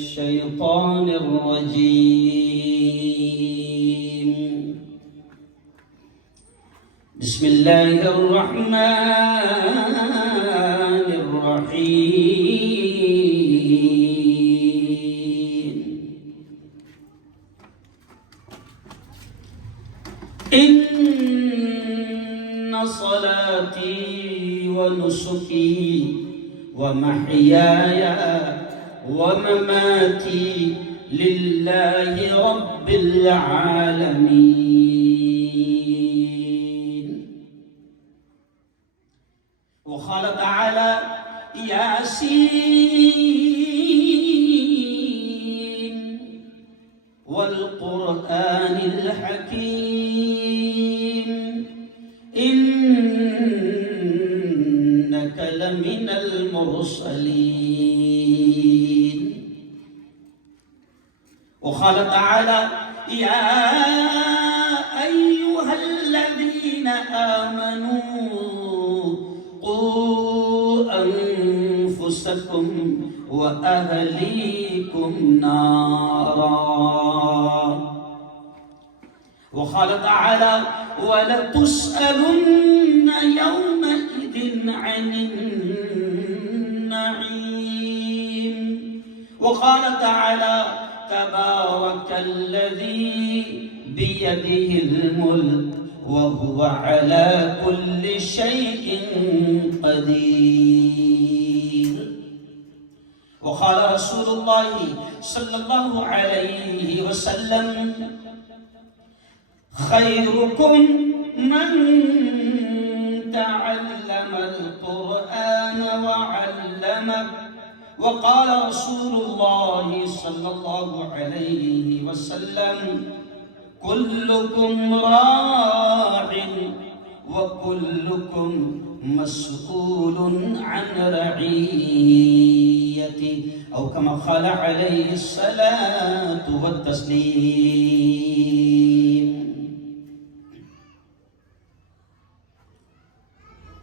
الشيطان الرجيم. بسم الله الرحمن الرحيم. إن صلاتي ونسكي ومحياي ومماتي لله رب العالمين. وقال تعالى: ياسين والقرآن الحكيم إنك لمن المرسلين. وقال تعالى: يا أيها الذين آمنوا قوا أنفسكم وأهليكم نارا. وقال تعالى: ولتسألن يومئذ عن النعيم. وقال تعالى: تبارك الذي بيده الملك وهو على كل شيء قدير. وقال رسول الله صلى الله عليه وسلم: خيركم من تعلم القرآن وعلمه. وقال رسول الله صلى الله عليه وسلم: كلكم راع وكلكم مسؤول عن رعيته، أو كما قال عليه الصلاة والتسليم.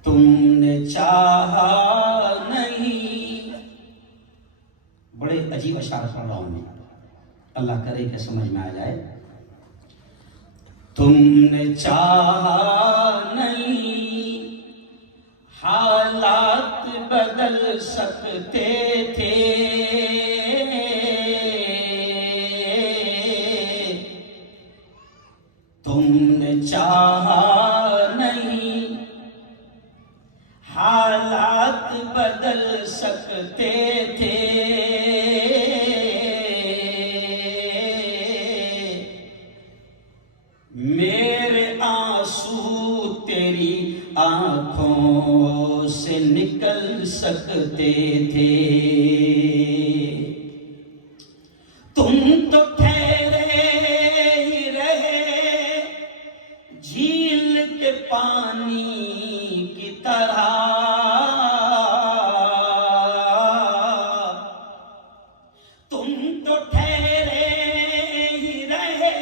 تم نے چاہا نہیں، بڑے عجیب اشعار پڑھ رہا ہوں میں، اللہ کرے کہ سمجھ میں آ جائے. تم نے چاہا نہیں حالات بدل سکتے تھے، تم نے چاہا نہیں حالات بدل سکتے تھے، میرے آنسو تیری آنکھوں سے نکل سکتے تھے. تم تو ٹھہرے ہی رہے جھیل کے پانی کی طرح، تم تو ٹھہرے ہی رہے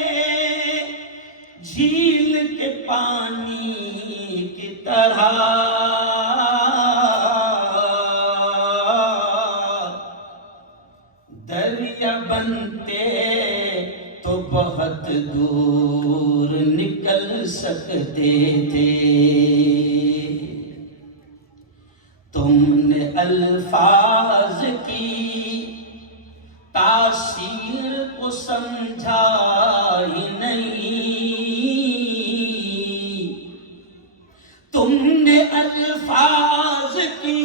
جھیل کے پانی کی طرح، دریا بنتے تو بہت دور نکل سکتے تھے. تم نے الفاظ کی تاثیر کو سمجھا ہی نہیں، تم نے الفاظ کی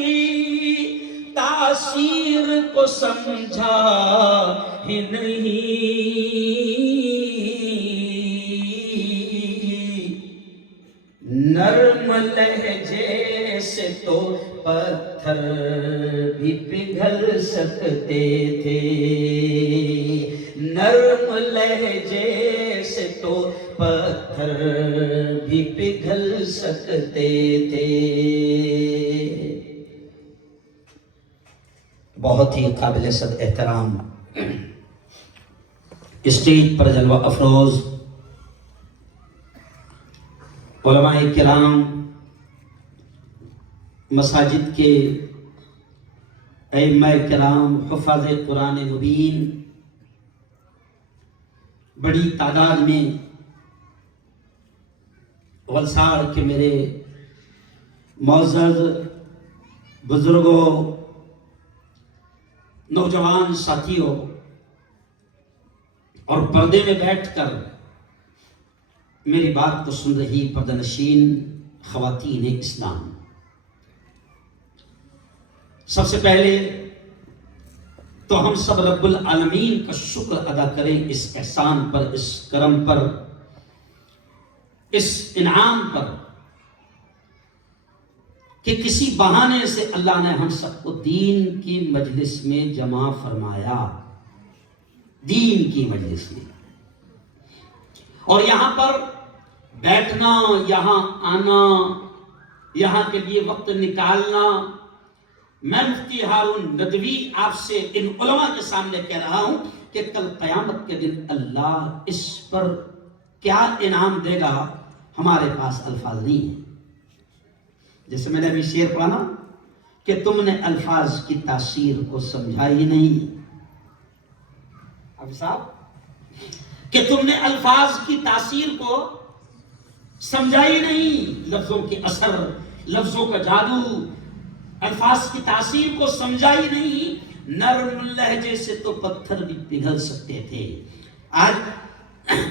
تاثیر کو سمجھا ہی نہیں. نرم لہجے سے تو پتھر بھی پگھل سکتے تھے، نرم لہجے سے تو پتھر بھی پگھل سکتے تھے. بہت ہی قابل صد احترام اسٹیج پر جلوہ افروز علماء کرام، مساجد کے ائمہ کرام، حفاظ قرآن مبین، بڑی تعداد میں ولساڑ کے میرے معزز بزرگوں، نوجوان ساتھیوں، اور پردے میں بیٹھ کر میری بات کو سن رہی پردہ نشین خواتین اسلام، سب سے پہلے تو ہم سب رب العالمین کا شکر ادا کریں اس احسان پر، اس کرم پر، اس انعام پر کہ کسی بہانے سے اللہ نے ہم سب کو دین کی مجلس میں جمع فرمایا، دین کی مجلس میں، اور یہاں پر بیٹھنا، یہاں آنا، یہاں کے لیے وقت نکالنا، میں مفتی ہارون ندوی آپ سے ان علماء کے سامنے کہہ رہا ہوں کہ کل قیامت کے دن اللہ اس پر کیا انعام دے گا ہمارے پاس الفاظ نہیں ہیں۔ جیسے میں نے ابھی شعر پڑھا نا کہ تم نے الفاظ کی تاثیر کو سمجھا ہی نہیں، اب صاحب کہ تم نے الفاظ کی تاثیر کو سمجھا ہی نہیں، لفظوں کے اثر، لفظوں کا جادو، الفاظ کی تاثیر کو سمجھا ہی نہیں۔ نرم لہجے سے تو پتھر بھی پگھل سکتے تھے۔ آج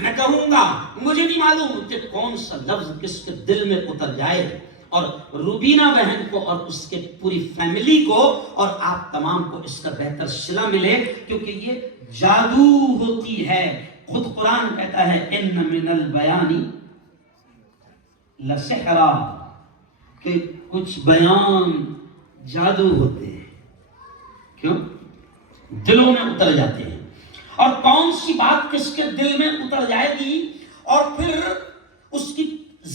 میں کہوں گا، مجھے نہیں معلوم کہ کون سا لفظ کس کے دل میں اتر جائے اور روبینہ بہن کو اور اس کے پوری فیملی کو اور آپ تمام کو اس کا بہتر صلہ ملے، کیونکہ یہ جادو ہوتی ہے۔ خود قرآن کہتا ہے ان من البیان لسحرا، کہ کچھ بیان جادو ہوتے ہیں، کیوں؟ دلوں میں اتر جاتے ہیں، اور کون سی بات کس کے دل میں اتر جائے گی اور پھر اس کی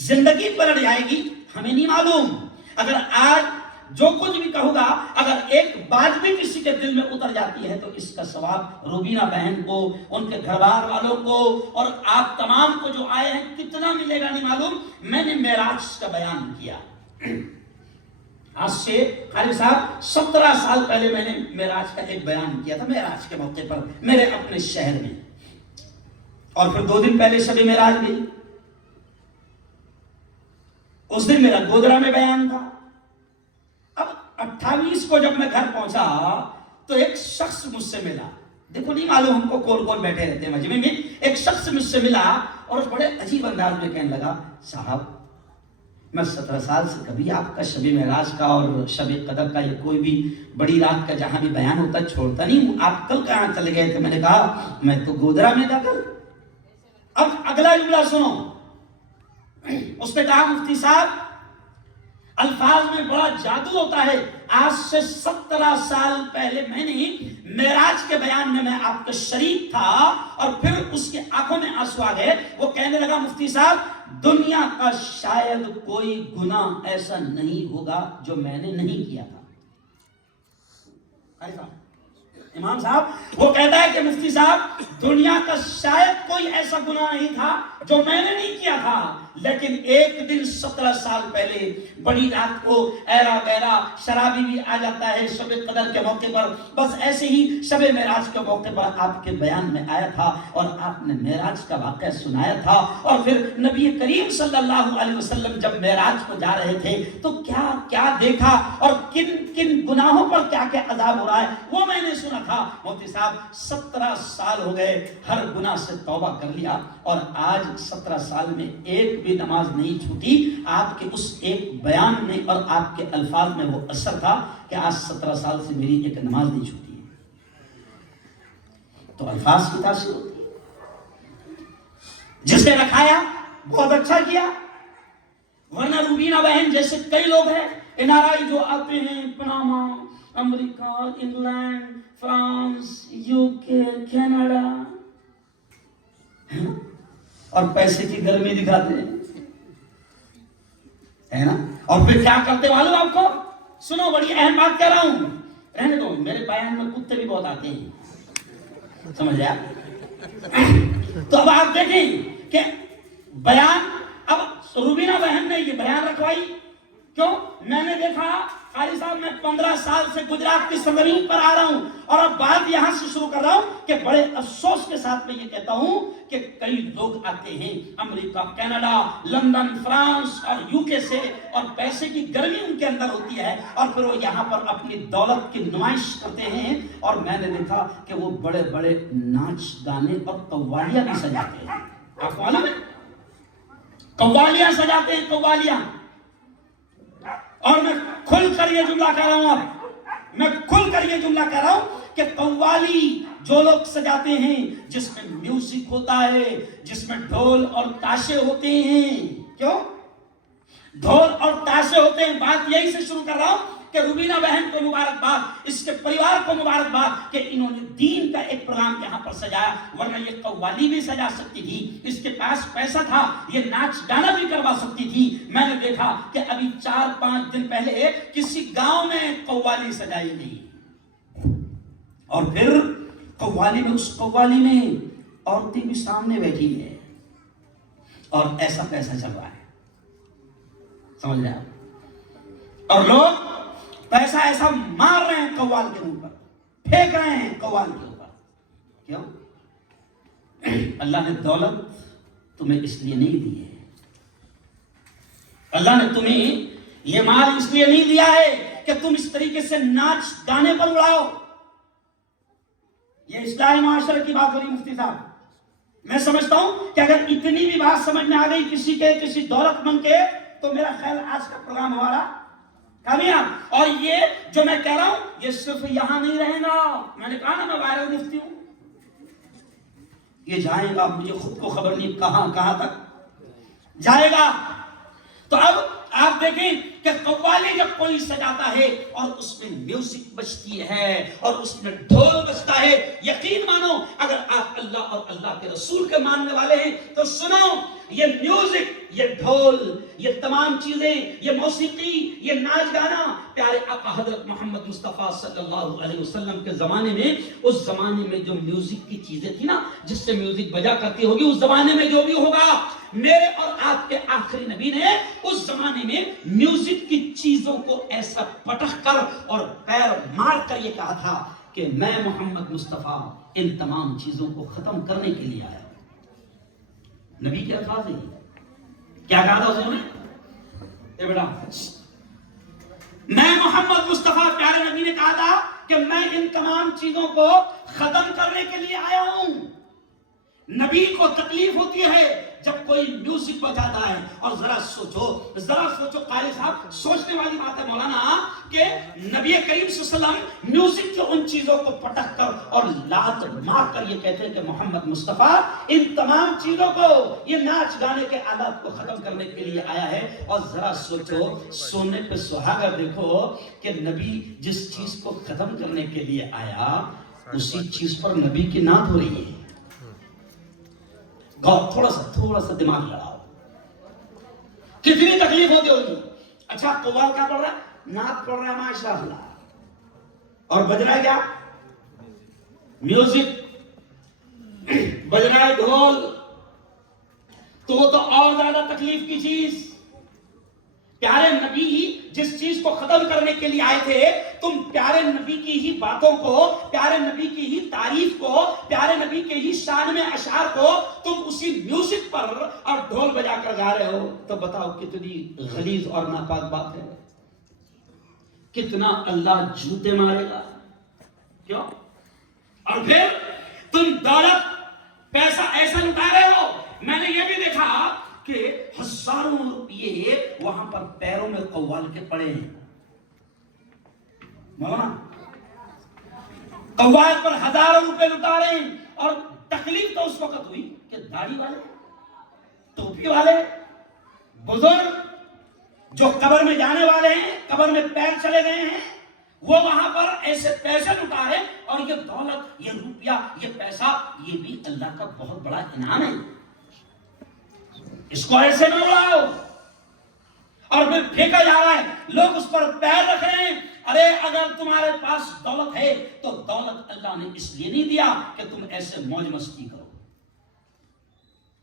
زندگی پلٹ جائے گی ہمیں نہیں معلوم۔ اگر آج جو کچھ بھی کہوں گا، اگر ایک بات بھی کسی کے دل میں اتر جاتی ہے تو اس کا ثواب روبینہ بہن کو، ان کے گھر بار والوں کو اور آپ تمام کو جو آئے ہیں کتنا ملے گا نہیں معلوم۔ میں نے معراج کا بیان کیا آج سے قاری صاحب 17 سال پہلے میں نے معراج کا ایک بیان کیا تھا، معراج کے موقع پر میرے اپنے شہر میں، اور پھر 2 دن پہلے شب معراج گئی، اس دن میرا گودرا میں بیان تھا۔ اب 28 کو جب میں گھر پہنچا تو ایک شخص مجھ سے ملا، دیکھو نہیں معلوم ہم کو کون کون بیٹھے رہتے ہیں مجمع میں، ایک شخص مجھ سے ملا اور بڑے عجیب انداز میں کہنے لگا، صاحب میں 17 سال سے کبھی آپ کا شب معراج کا اور شب قدر کا یا کوئی بھی بڑی رات کا جہاں بھی بیان ہوتا ہے چھوڑتا نہیں ہوں، آپ کل کہاں چلے گئے تھے؟ میں نے کہا میں تو گودرا میں تھا کل۔ اب اگلا جملہ سنو، اس نے کہا مفتی صاحب الفاظ میں بڑا جادو ہوتا ہے، آج سے 17 سال پہلے میں نے معراج کے بیان میں آپ کا شریک تھا، اور پھر اس کے آنکھوں میں آنسو آ گئے، وہ کہنے لگا مفتی صاحب دنیا کا شاید کوئی گناہ ایسا نہیں ہوگا جو میں نے نہیں کیا تھا۔ امام صاحب وہ کہتا ہے کہ مفتی صاحب دنیا کا شاید کوئی ایسا گناہ نہیں تھا جو میں نے نہیں کیا تھا، لیکن ایک دن 17 سال پہلے بڑی رات کو ایرا بیرا شرابی بھی آ جاتا ہے شب قدر کے موقع پر، بس ایسے ہی شب معراج کے موقع پر آپ کے بیان میں آیا تھا اور آپ نے معراج کا واقعہ سنایا تھا، اور پھر نبی کریم صلی اللہ علیہ وسلم جب معراج کو جا رہے تھے تو کیا کیا دیکھا اور کن کن گناہوں پر کیا کیا عذاب ہو رہا ہے وہ میں نے سنا تھا۔ مفتی صاحب 17 سال ہو گئے، ہر گناہ سے توبہ کر لیا، اور آج 17 سال میں ایک بھی نماز نہیں چھوٹی۔ آپ کے اس ایک بیان میں اور آپ کے الفاظ میں وہ اثر تھا کہ آج 17 سال سے میری ایک نماز نہیں چھوٹی ہے۔ تو الفاظ کی تاثیر ہوتی ہے، جس نے رکھایا بہت اچھا کیا، ورنہ روبینہ بہن جیسے کئی لوگ ہیں این آر آئی جو آتے ہیں Panama, America, England, France, you کے، کینیڈا، اور پیسے کی گرمی دکھاتے ہیں، ہے نا؟ اور پھر کیا کرتے معلوم آپ کو؟ سنو بڑی اہم بات کہہ رہا ہوں، رہنے دو، میرے بیان میں کتے بھی بہت آتے ہیں، سمجھ آیا؟ تو اب آپ دیکھیں کہ بیان، اب روبینہ بہن نے یہ بیان رکھوائی، کیوں؟ میں نے دیکھا قاری صاحب میں 15 سال سے گجرات کی سرزمین پر آ رہا ہوں اور اب بات یہاں سے شروع کر رہا ہوں کہ بڑے افسوس کے ساتھ میں یہ کہتا ہوں کہ کئی لوگ آتے ہیں امریکہ، کینیڈا، لندن، فرانس اور UK سے، اور پیسے کی گرمی ان کے اندر ہوتی ہے اور پھر وہ یہاں پر اپنی دولت کی نمائش کرتے ہیں، اور میں نے دیکھا کہ وہ بڑے بڑے ناچ گانے اور قوالیاں بھی سجاتے ہیں۔ آپ کو معلوم ہے قوالیاں سجاتے ہیں، قوالیاں۔ اور میں کھل کر یہ جملہ کہہ رہا ہوں، اب میں کھل کر یہ جملہ کہہ رہا ہوں کہ قوالی جو لوگ سجاتے ہیں جس میں میوزک ہوتا ہے، جس میں ڈھول اور تاشے ہوتے ہیں، کیوں ڈھول اور تاشے ہوتے ہیں، بات یہی سے شروع کر رہا ہوں کہ روبینہ بہن کو مبارکباد، اس کے پریوار کو مبارکباد کہ انہوں نے دین کا ایک پروگرام یہاں پر سجایا، ورنہ یہ قوالی بھی سجا سکتی تھی، اس کے پاس پیسہ تھا، یہ ناچ گانا بھی کروا سکتی تھی۔ میں نے دیکھا کہ ابھی 4-5 دن پہلے کسی گاؤں میں قوالی سجائی گئی، اور پھر قوالی میں، اس قوالی میں عورتیں بھی سامنے بیٹھی ہیں اور ایسا پیسہ چل رہا ہے، سمجھ رہے آپ؟ اور لوگ پیسہ ایسا مار رہے ہیں قوال کے اوپر، پھینک رہے ہیں قوال کے اوپر، کیوں؟ اللہ نے دولت تمہیں اس لیے نہیں دی ہے، اللہ نے تمہیں یہ مال اس لیے نہیں دیا ہے کہ تم اس طریقے سے ناچ گانے پر اڑاؤ۔ یہ اصلاح معاشرے کی بات ہو رہی مفتی صاحب۔ میں سمجھتا ہوں کہ اگر اتنی بھی بات سمجھ میں آ گئی کسی دولت مند کے، تو میرا خیال آج کا پروگرام ہمارا کامیاب۔ اور یہ جو میں کہہ رہا ہوں یہ صرف یہاں نہیں رہے گا، میں نے کہا نا میں وائرل مفتی ہوں، یہ جائے گا، مجھے خود کو خبر نہیں کہاں تک جائے گا۔ تو اب آپ دیکھیں کہ قوالی جب کوئی سجاتا ہے اور اس میں میوزک بجتی ہے اور اس میں ڈھول بجتا ہے، یقین مانو اگر آپ اللہ اور اللہ کے رسول کے ماننے والے ہیں تو سنو، یہ میوزک، یہ ڈھول، یہ تمام چیزیں، یہ موسیقی، یہ ناچ گانا پیارے آقا حضرت محمد مصطفیٰ صلی اللہ علیہ وسلم کے زمانے میں، اس زمانے میں جو میوزک کی چیزیں تھی نا، جس سے میوزک بجا کرتی ہوگی، اس زمانے میں جو بھی ہوگا، میرے اور آپ کے آخری نبی نے اس زمانے میں میوزک کی چیزوں کو ایسا پٹخ کر اور پیر مار کر یہ کہا تھا کہ میں محمد مصطفیٰ ان تمام چیزوں کو ختم کرنے کے لیے آیا ہوں۔ نبی کے الفاظ ہیں، کیا کہا تھا اس نے؟ اے بیٹا، میں محمد مصطفیٰ پیارے نبی نے کہا تھا کہ میں ان تمام چیزوں کو ختم کرنے کے لیے آیا ہوں۔ نبی کو تکلیف ہوتی ہے جب کوئی میوزک بجاتا ہے، اور ذرا سوچو قاری صاحب، سوچنے والی بات ہے مولانا کہ نبی کریم صلی اللہ علیہ وسلم میوزک کے ان چیزوں کو پٹک کر اور لات مار کر یہ کہتے ہیں کہ محمد مصطفیٰ ان تمام چیزوں کو، یہ ناچ گانے کے آلات کو ختم کرنے کے لیے آیا ہے۔ اور ذرا سوچو، سونے پہ سہاگا دیکھو کہ نبی جس چیز کو ختم کرنے کے لیے آیا اسی چیز پر نبی کی نعت ہو رہی ہے۔ تھوڑا سا دماغ لڑاؤ، کتنی تکلیف ہوتی ہوگی۔ اچھا قوال کیا پڑھ رہا ہے؟ نعت پڑھ رہا ہے ماشاء اللہ، اور بج رہا ہے کیا؟ میوزک بج رہا ہے، ڈھول، تو وہ تو اور زیادہ تکلیف کی چیز۔ پیارے نبی جس چیز کو ختم کرنے کے لیے آئے تھے، تم پیارے نبی کی ہی باتوں کو، پیارے نبی کی ہی تعریف کو، پیارے نبی کے ہی شان میں اشعار کو تم اسی میوزک پر اور ڈھول بجا کر گا رہے ہو، تو بتاؤ کتنی غلیظ اور ناپاک بات ہے، کتنا اللہ جوتے مارے گا۔ کیوں؟ اور پھر تم دولت، پیسہ ایسا لٹا رہے ہو۔ میں نے یہ بھی دیکھا کہ ہزاروں روپیے وہاں پر پیروں میں قوال کے پڑے ہیں، مولانا قوال پر ہزاروں روپے لٹا رہے ہیں۔ اور تکلیف تو اس وقت ہوئی کہ داڑھی والے، ٹوپی والے بزرگ جو قبر میں جانے والے ہیں، قبر میں پیر چلے گئے ہیں، وہ وہاں پر ایسے پیسے لٹا رہے، اور یہ دولت، یہ روپیہ، یہ پیسہ، یہ بھی اللہ کا بہت بڑا انعام ہے، اس کو ایسے نہ اڑاؤ۔ اور پھر پھینکا جا رہا ہے، لوگ اس پر پیر رکھ رہے ہیں۔ ارے اگر تمہارے پاس دولت ہے تو دولت اللہ نے اس لیے نہیں دیا کہ تم ایسے موج مستی کرو،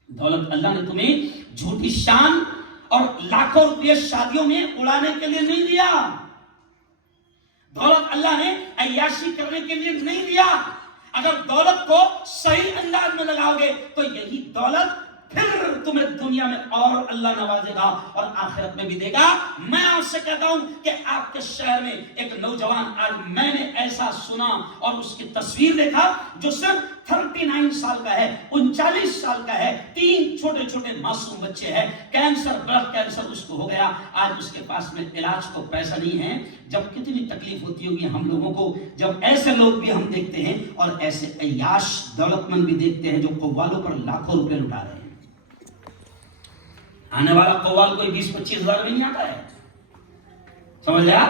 دولت اللہ نے تمہیں جھوٹی شان اور لاکھوں روپے شادیوں میں اڑانے کے لیے نہیں دیا۔ دولت اللہ نے عیاشی کرنے کے لیے نہیں دیا. اگر دولت کو صحیح انداز میں لگاؤ گے تو یہی دولت پھر تمہیں دنیا میں اور اللہ نوازے گا اور آخرت میں بھی دے گا. میں آپ سے کہتا ہوں کہ آپ کے شہر میں ایک نوجوان, آج میں نے ایسا سنا اور اس کی تصویر دیکھا, جو صرف 39 سال کا ہے, 39 سال کا ہے, 3 چھوٹے چھوٹے معصوم بچے ہیں, کینسر, بلڈ کینسر اس کو ہو گیا. آج اس کے پاس میں علاج کو پیسہ نہیں ہے. جب کتنی تکلیف ہوتی ہوگی ہم لوگوں کو جب ایسے لوگ بھی ہم دیکھتے ہیں اور ایسے عیاش دولت مند بھی دیکھتے ہیں جو قوالوں پر لاکھوں روپے لٹا رہے ہیں. آنے والا قوال کوئی 20-25 ہزار میں نہیں آتا ہے, سمجھ لیا؟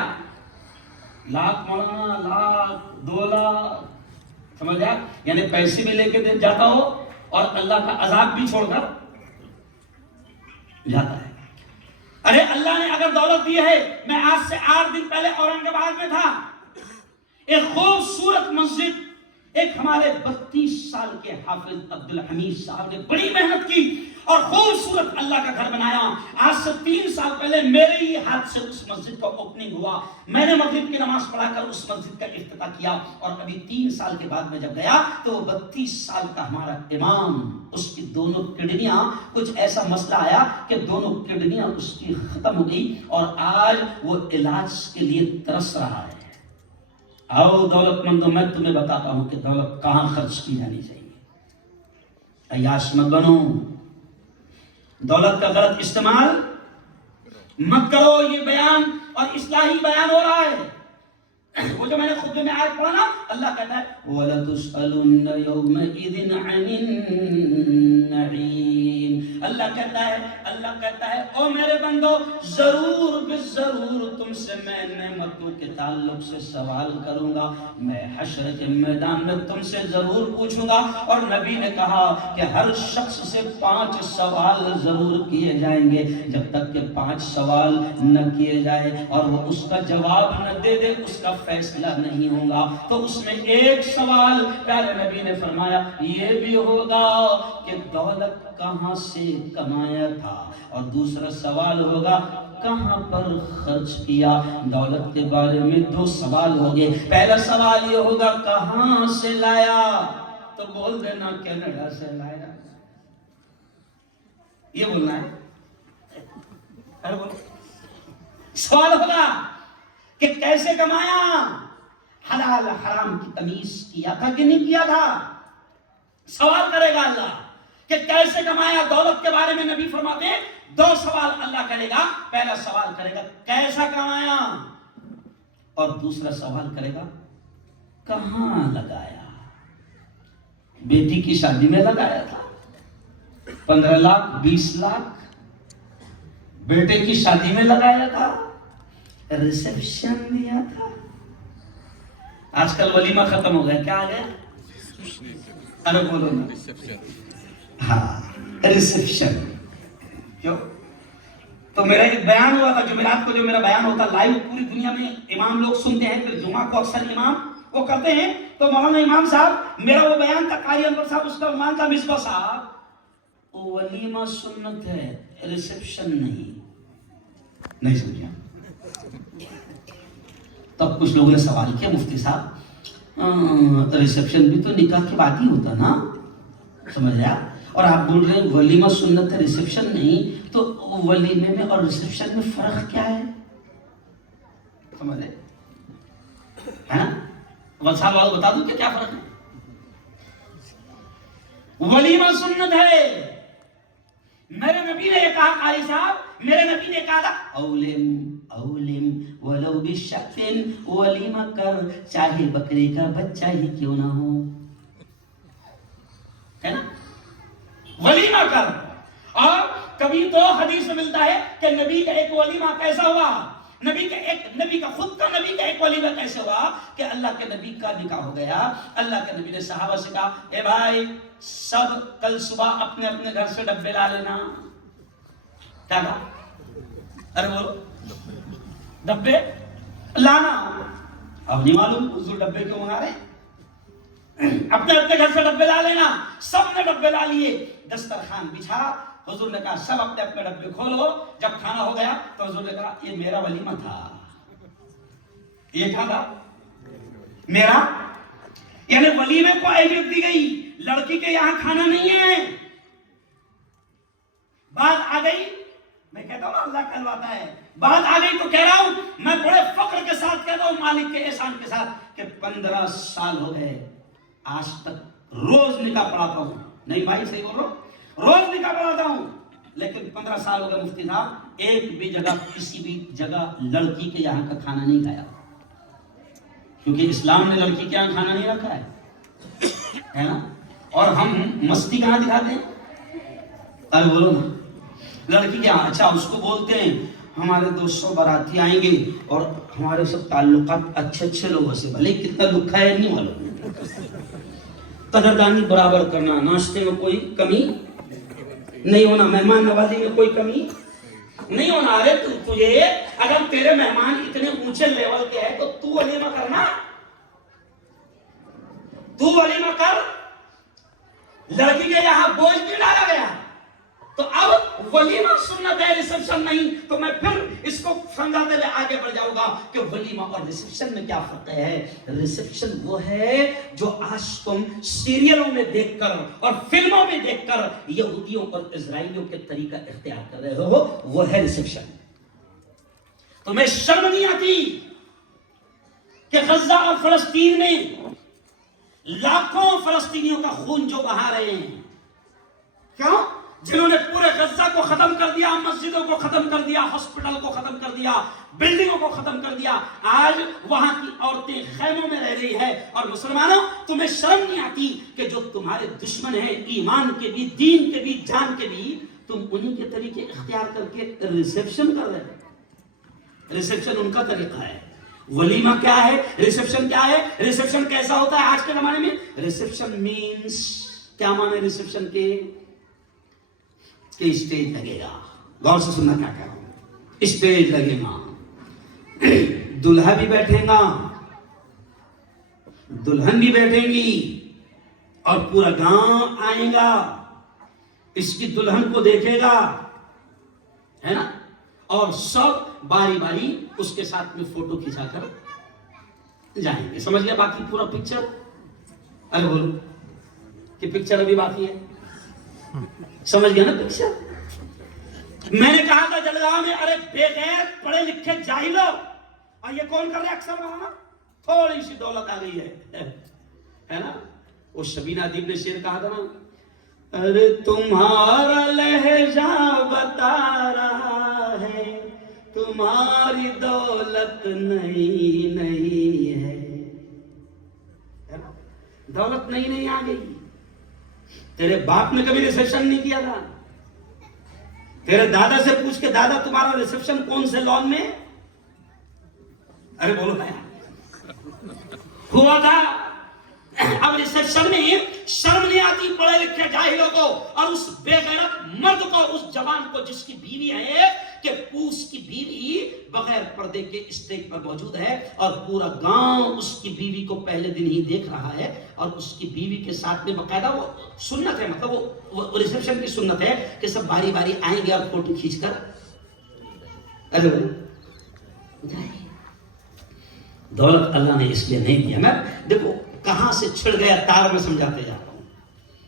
لاکھ مولانا, لاکھ 2 لاکھ, سمجھ لیا؟ یعنی پیسے بھی لے کے جاتا ہو اور اللہ کا عذاب بھی چھوڑ کر جاتا ہے. ارے اللہ نے اگر دولت دی ہے, میں آج سے 8 دن پہلے اورنگ آباد میں تھا, ایک خوبصورت مسجد, ایک ہمارے 32 سال کے حافظ عبدالحمید صاحب نے بڑی محنت کی اور خوبصورت اللہ کا گھر بنایا. آج سے 3 سال پہلے میرے ہی ہاتھ سے اس مسجد کا اوپننگ ہوا. میں نے مغرب کی نماز پڑھا کر اس مسجد کا افتتاح کیا اور ابھی 3 سال کے بعد میں جب گیا تو وہ 32 سال کا ہمارا امام, اس کی دونوں کڈنیاں, کچھ ایسا مسئلہ آیا کہ دونوں کڈنیاں اس کی ختم ہو گئی اور آج وہ علاج کے لیے ترس رہا ہے. آؤ دولت مندوں, میں تمہیں بتاتا ہوں کہ دولت کہاں خرچ کی جانی چاہیے. عیاش مت بنو, دولت کا غلط استعمال مت کرو. یہ بیان اور اصلاحی بیان ہو رہا ہے. وہ جو میں نے خطبے میں آیت پڑھا نا, اللہ کہتا ہے وَلَتُسْأَلُنَّ يَوْمَئِذٍ عَنِ النَّعِيمِ. اللہ کہتا ہے او میرے بندو, ضرور بالضرور تم سے میں نعمتوں کے تعلق سے سوال کروں گا. میں حشر کے میدان میں تم سے ضرور پوچھوں گا. اور نبی نے کہا کہ ہر شخص سے 5 سوال ضرور کیے جائیں گے. جب تک کہ 5 سوال نہ کیے جائے اور وہ اس کا جواب نہ دے دے, اس کا فیصلہ نہیں ہوگا. تو اس میں ایک سوال پیارے نبی نے فرمایا یہ بھی ہوگا کہ دولت کہاں سے کمایا تھا, اور دوسرا سوال ہوگا کہاں پر خرچ کیا. دولت کے بارے میں 2 سوال ہو گئے. پہلا سوال یہ ہوگا کہاں سے لایا, تو بول دینا کینیڈا سے لایا, یہ بولنا ہے. ارے بولو. سوال ہوگا کہ کیسے کمایا, حلال حرام کی تمیز کیا تھا کہ نہیں کیا تھا. سوال کرے گا اللہ کہ کیسے کمایا. دولت کے بارے میں نبی فرماتے ہیں 2 سوال اللہ کرے گا. پہلا سوال کرے گا کیسا کمایا, اور دوسرا سوال کرے گا کہاں لگایا. بیٹی کی شادی میں لگایا تھا 15 لاکھ 20 لاکھ, بیٹے کی شادی میں لگایا تھا, ریسیپشن دیا تھا. آج کل ولیمہ ختم ہو گیا, کیا آ گیا؟ ارے بولو نا. ہاں ریسیپشن. کیوں؟ تو میرا ایک بیان ہوا تھا جمعرات کو, جو میرا بیان ہوتا لائیو پوری دنیا میں امام لوگ سنتے ہیں, پھر جمعہ کو اکثر امام وہ کرتے ہیں. تو مولانا امام صاحب میرا وہ بیان تھا, قاری انور صاحب اس کا عنوان تھا مصباح صاحب ولیمہ سنت ہے ریسیپشن نہیں سمجھا. تب کچھ لوگوں نے سوال کیا مفتی صاحب ریسیپشن بھی تو نکاح کے بعد ہی ہوتا نا, سمجھ رہا, اور آپ بول رہے ہیں ولیمہ سنت ہے ریسیپشن نہیں, تو ولیمے میں اور ریسیپشن میں فرق کیا ہے؟ سمجھ رہے ہے نا. وصال والوں بتا دوں کہ کیا فرق ہے. ولیمہ سنت ہے. میرے نبی نے یہ کہا, قاری صاحب میرے نبی نے کہا تھا اولم ولو بشقٍ, ولیمہ کر چاہے بکرے کا بچہ ہی کیوں نہ ہو, ہے نا, ولیمہ کر. اور کبھی تو حدیث میں ملتا ہے کہ نبی کا ایک ولیمہ کیسا ہوا, نبی کا خود کا نبی کا ایک ولیمہ کیسے ہوا کہ اللہ کے نبی کا نکاح ہو گیا. اللہ کے نبی نے صحابہ سے کہا اے بھائی سب کل صبح اپنے اپنے گھر سے ڈبے لا لینا. کیا کہا؟ ارے بولو, ڈبے لانا. اب نہیں معلوم حضور ڈبے کیوں منگا رہے, اپنے اپنے گھر سے ڈبے لا لینا. سب نے ڈبے لا لیے, دسترخوان بچھا. حضور نے کہا سب اپنے اپنے ڈبے کھولو. جب کھانا ہو گیا تو حضور نے کہا یہ میرا ولیمہ تھا. یہ کیا تھا میرا، یعنی ولیمے کو اہمیت دی گئی، لڑکی کے یہاں کھانا نہیں ہے. بات آ گئی، میں کہتا ہوں اللہ کہلواتا ہے، بات آ گئی تو کہہ رہا ہوں، میں بڑے فخر کے ساتھ کہتا ہوں مالک کے احسان کے ساتھ کہ 15 سال ہو گئے آج تک روز نکاح پڑھاتا ہوں. نہیں بھائی صحیح بول رہا ہوں، روز نکاح پڑھاتا ہوں، لیکن 15 سال ہو گئے مفتی صاحب ایک بھی جگہ کسی بھی جگہ لڑکی کے یہاں کا کھانا نہیں کھایا، کیونکہ اسلام نے لڑکی کے یہاں کھانا نہیں رکھا ہے نا. اور ہم مستی کہاں دکھاتے ہیں؟ ارے بولو نا، لڑکی کے یہاں اچھا اس کو بولتے ہیں ہمارے 200 باراتی آئیں گے اور ہمارے سب تعلقات اچھے اچھے لوگوں سے، بھلے کتنا دکھا ہے نہیں معلوم، قدردانی برابر کرنا، ناشتے میں کوئی کمی نہیں ہونا، مہمان نوازی میں کوئی کمی نہیں ہونا. ارے تجھے اگر تیرے مہمان اتنے اونچے لیول کے ہیں تو تو ولیمہ کرنا، تو ولیمہ کر. لڑکی کے یہاں بوجھ بھی ڈالا گیا تو اب ولیمہ سنت ہے، ریسپشن نہیں. تو میں پھر اس کو سمجھاتے ہوئے آگے بڑھ جاؤں گا کہ ولیمہ اور ریسپشن میں کیا فرق ہے. ریسپشن وہ ہے جو آج تم سیریلوں میں دیکھ کر اور فلموں میں دیکھ کر یہودیوں اور اسرائیلیوں کے طریقہ اختیار کر رہے ہو، وہ ہے ریسپشن. تمہیں شرم نہیں آتی کہ غزہ اور فلسطین میں لاکھوں فلسطینیوں کا خون جو بہا رہے ہیں؟ کیوں؟ جنہوں نے پورے غزہ کو ختم کر دیا، مسجدوں کو ختم کر دیا، ہاسپٹل کو ختم کر دیا، بلڈنگوں کو ختم کر دیا. آج وہاں کی عورتیں خیموں میں رہ رہی ہے. اور مسلمانوں تمہیں شرم نہیں آتی کہ جو تمہارے دشمن ہیں ایمان کے بھی، دین کے بھی، جان کے بھی، تم انہی کے طریقے اختیار کر کے ریسپشن کر رہے ہیں. ریسپشن ان کا طریقہ ہے. ولیمہ کیا ہے؟ ریسپشن کیا ہے؟ ریسپشن کیسا ہوتا ہے آج کے زمانے میں؟ ریسپشن مینس کیا مانے ریسپشن کے؟ کہ اسٹیج لگے گا. غور سے سننا کیا کہہ رہا ہوں. اسٹیج لگے گا، دلہا بھی بیٹھے گا، دلہن بھی بیٹھیں گی، اور پورا گاؤں آئے گا، اس کی دلہن کو دیکھے گا، ہے نا، اور سب باری باری اس کے ساتھ میں فوٹو کھینچا کر جائیں گے. سمجھ گیا باقی پورا پکچر؟ ارے بولو کہ پکچر ابھی باقی ہے. سمجھ گیا نا پکچر؟ میں نے کہا تھا جلگاؤں میں، ارے بے غیر پڑھے لکھے جاہلو، اور یہ کون کر رہے اکثر وہاں؟ تھوڑی سی دولت آ گئی ہے نا. وہ شبینہ ادیب نے شعر کہا تھا نا، ارے تمہارا لہجہ بتا رہا ہے تمہاری دولت نہیں ہے. دولت نہیں آ گئی. تیرے باپ نے کبھی ریسپشن نہیں کیا تھا؟ تیرے دادا سے پوچھ کے، دادا تمہارا ریسپشن کون سے لون میں ارے بولو ہوا تھا؟ اب ریسپشن میں شرم نہیں آتی پڑھے لکھے جاہلوں کو، اور اس بے غیرت مرد کو، اس جوان کو جس کی بیوی ہے کہ اس کی بیوی بغیر پردے کے اسٹیج پر موجود ہے، اور پورا گاؤں اس کی بیوی کو پہلے دن ہی دیکھ رہا ہے، اور اس کی بیوی کے ساتھ میں باقاعدہ وہ سنت ہے، مطلب وہ ریسپشن کی سنت ہے کہ سب باری باری آئیں گے اور فوٹو کھینچ کر دولت اللہ نے اس لیے نہیں دیا. میں دیکھو کہاں سے چھڑ گیا تار میں سمجھاتے جا رہا ہوں.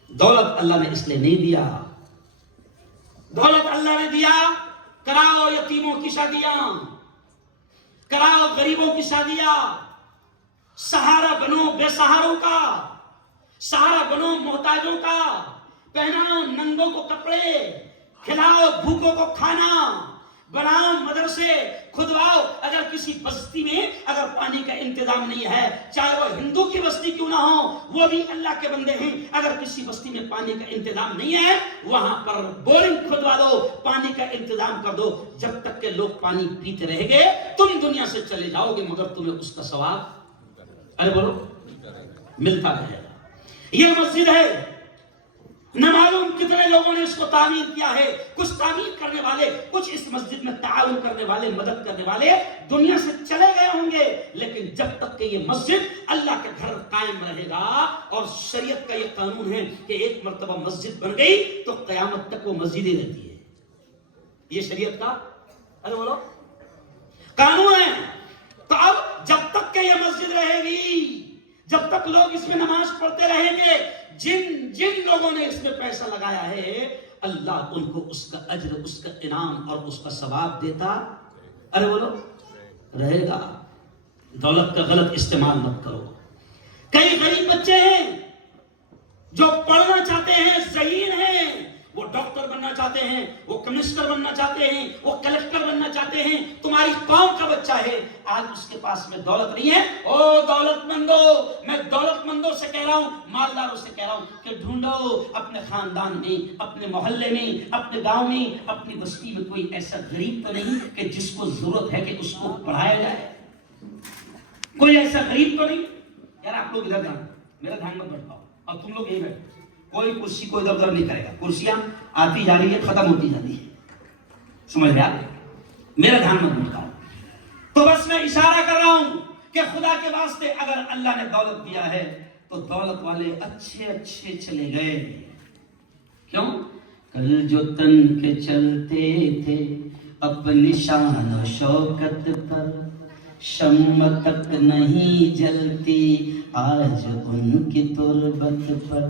دولت اللہ نے اس لیے نہیں دیا. دولت اللہ نے دیا، کراؤ یتیموں کی شادیاں، کراؤ غریبوں کی شادیاں، سہارا بنو بے سہاروں کا، سہارا بنو محتاجوں کا، پہناؤ ننگوں کو کپڑے، کھلاؤ بھوکوں کو کھانا، بناؤ مدرسے، کھدواؤ. اگر کسی بستی میں اگر پانی کا انتظام نہیں ہے، چاہے وہ ہندو کی بستی کیوں نہ ہو، وہ بھی اللہ کے بندے ہیں، اگر کسی بستی میں پانی کا انتظام نہیں ہے، وہاں پر بورنگ کھدوا دو، پانی کا انتظام کر دو. جب تک کہ لوگ پانی پیتے رہیں گے تم دنیا سے چلے جاؤ گے، مگر تمہیں اس کا ثواب ارے بولو ملتا رہے گا. یہ مسجد ہے، نہ معلوم کتنے لوگوں نے اس کو تعمیر کیا ہے. کچھ تعمیر کرنے والے، کچھ اس مسجد میں تعاون کرنے والے، مدد کرنے والے دنیا سے چلے گئے ہوں گے، لیکن جب تک کہ یہ مسجد اللہ کا گھر قائم رہے گا، اور شریعت کا یہ قانون ہے کہ ایک مرتبہ مسجد بن گئی تو قیامت تک وہ مسجد ہی رہتی ہے. یہ شریعت کا ارے بولو قانون ہے. تو اب جب تک کہ یہ مسجد رہے گی، جب تک لوگ اس میں نماز پڑھتے رہیں گے، جن لوگوں نے اس میں پیسہ لگایا ہے اللہ ان کو اس کا اجر، اس کا انعام اور اس کا ثواب دیتا ارے بولو رہے گا۔ دولت کا غلط استعمال مت کرو۔ کئی غریب بچے ہیں جو پڑھنا چاہتے ہیں، ذہین ہیں، وہ ڈاکٹر بننا چاہتے ہیں، وہ کمسٹر بننا چاہتے ہیں، وہ کلکٹر بننا چاہتے ہیں، تمہاری قوم کا بچہ ہے، آج اس کے پاس میں دولت نہیں ہے۔ او دولت مندو، میں دولت مندوں سے کہہ رہا ہوں، مالداروں سے کہہ رہا ہوں کہ ڈھونڈو اپنے خاندان میں، اپنے محلے میں، اپنے گاؤں میں، اپنی بستی میں کوئی ایسا غریب تو نہیں کہ جس کو ضرورت ہے کہ اس کو پڑھایا جائے۔ کوئی ایسا غریب تو نہیں؟ یار آپ لوگ ادھر جانا، میرا دھیان مت بٹھاؤ، اور تم لوگ یہی بیٹھو، کوئی کرسی کو ادھر ادھر نہیں کرے گا، کرسیاں آتی جا رہی ہے، ختم ہوتی جاتی ہے، سمجھ گیا؟ میرا دھیان مت بٹھاؤ۔ تو بس میں اشارہ کر رہا ہوں کہ خدا کے واسطے اگر اللہ نے دولت دیا ہے تو دولت والے اچھے اچھے چلے گئے۔ کیوں؟ کل جو تن کے چلتے تھے اپنی شان و شوکت پر، شمع تک نہیں جلتی آج ان کی تربت پر۔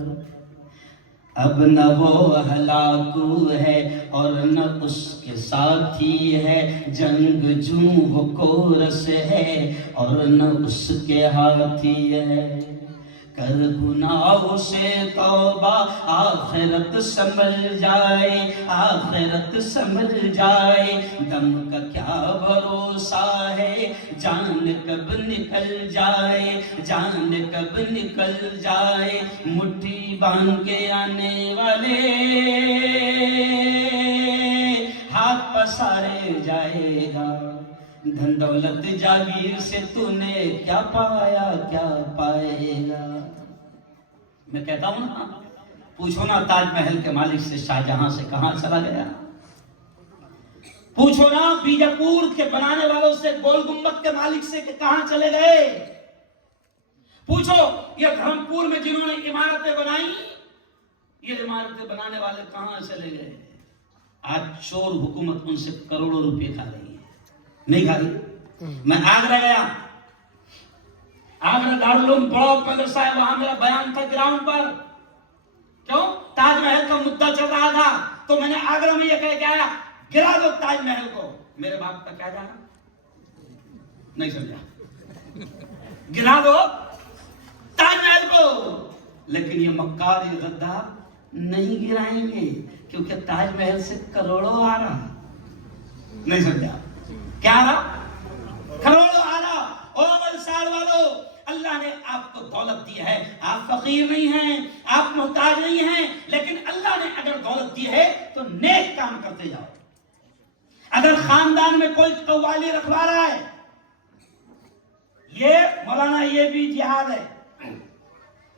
اب نہ وہ ہلاکو ہے اور نہ اس کے ساتھی ہے، جنگ جوں وہ کورس ہے اور نہ اس کے ہاتھی ہے۔ کر گناہوں سے توبہ آخرت سنبھل جائے، آخرت سنبھل جائے، دم کا کیا بھروسہ ہے، جان کب نکل جائے، جان کب نکل جائے، مٹھی باندھ کے آنے والے ہاتھ پسارے جائے گا۔ دھن دولت جاگیر سے تو نے کیا پایا، کیا پائے گا۔ میں کہتا ہوں نا، پوچھو نا تاج محل کے مالک سے شاہجہاں سے کہاں چلا گیا، پوچھو نا بیجاپور کے بنانے والوں سے گول گنبد کے مالک سے کہ کہاں چلے گئے، پوچھو یہ دھرمپور میں جنہوں نے عمارتیں بنائی، یہ عمارتیں بنانے والے کہاں چلے گئے۔ آج چور حکومت ان سے کروڑوں روپے کھا رہی ہے، نہیں کھا رہی۔ میں آگرہ گیا، آگرہ دارالعلوم بڑا مدرسہ ہے، وہاں میرا بیان تھا گراؤنڈ پر۔ کیوں؟ تاج محل کا مدعا چل رہا تھا، تو میں نے آگرہ میں یہ کہہ کے آیا گرا دو تاج محل کو۔ میرے باپ کا کیا جانا، نہیں سمجھا، گرا دو تاج محل کو، لیکن یہ مکار، یہ غدار نہیں گرائیں گے، کیونکہ تاج محل سے کروڑوں آ رہا، نہیں سمجھا، کیا آ رہا، کروڑوں آ رہا۔ او ولساڑ والو، اللہ نے آپ کو دولت دی ہے، آپ فقیر نہیں ہیں، آپ محتاج نہیں ہیں، لیکن اللہ نے اگر دولت دی ہے تو نیک کام کرتے جاؤ۔ اگر خاندان میں کوئی قوالی رکھوا رہا ہے، یہ مولانا یہ بھی جہاد ہے،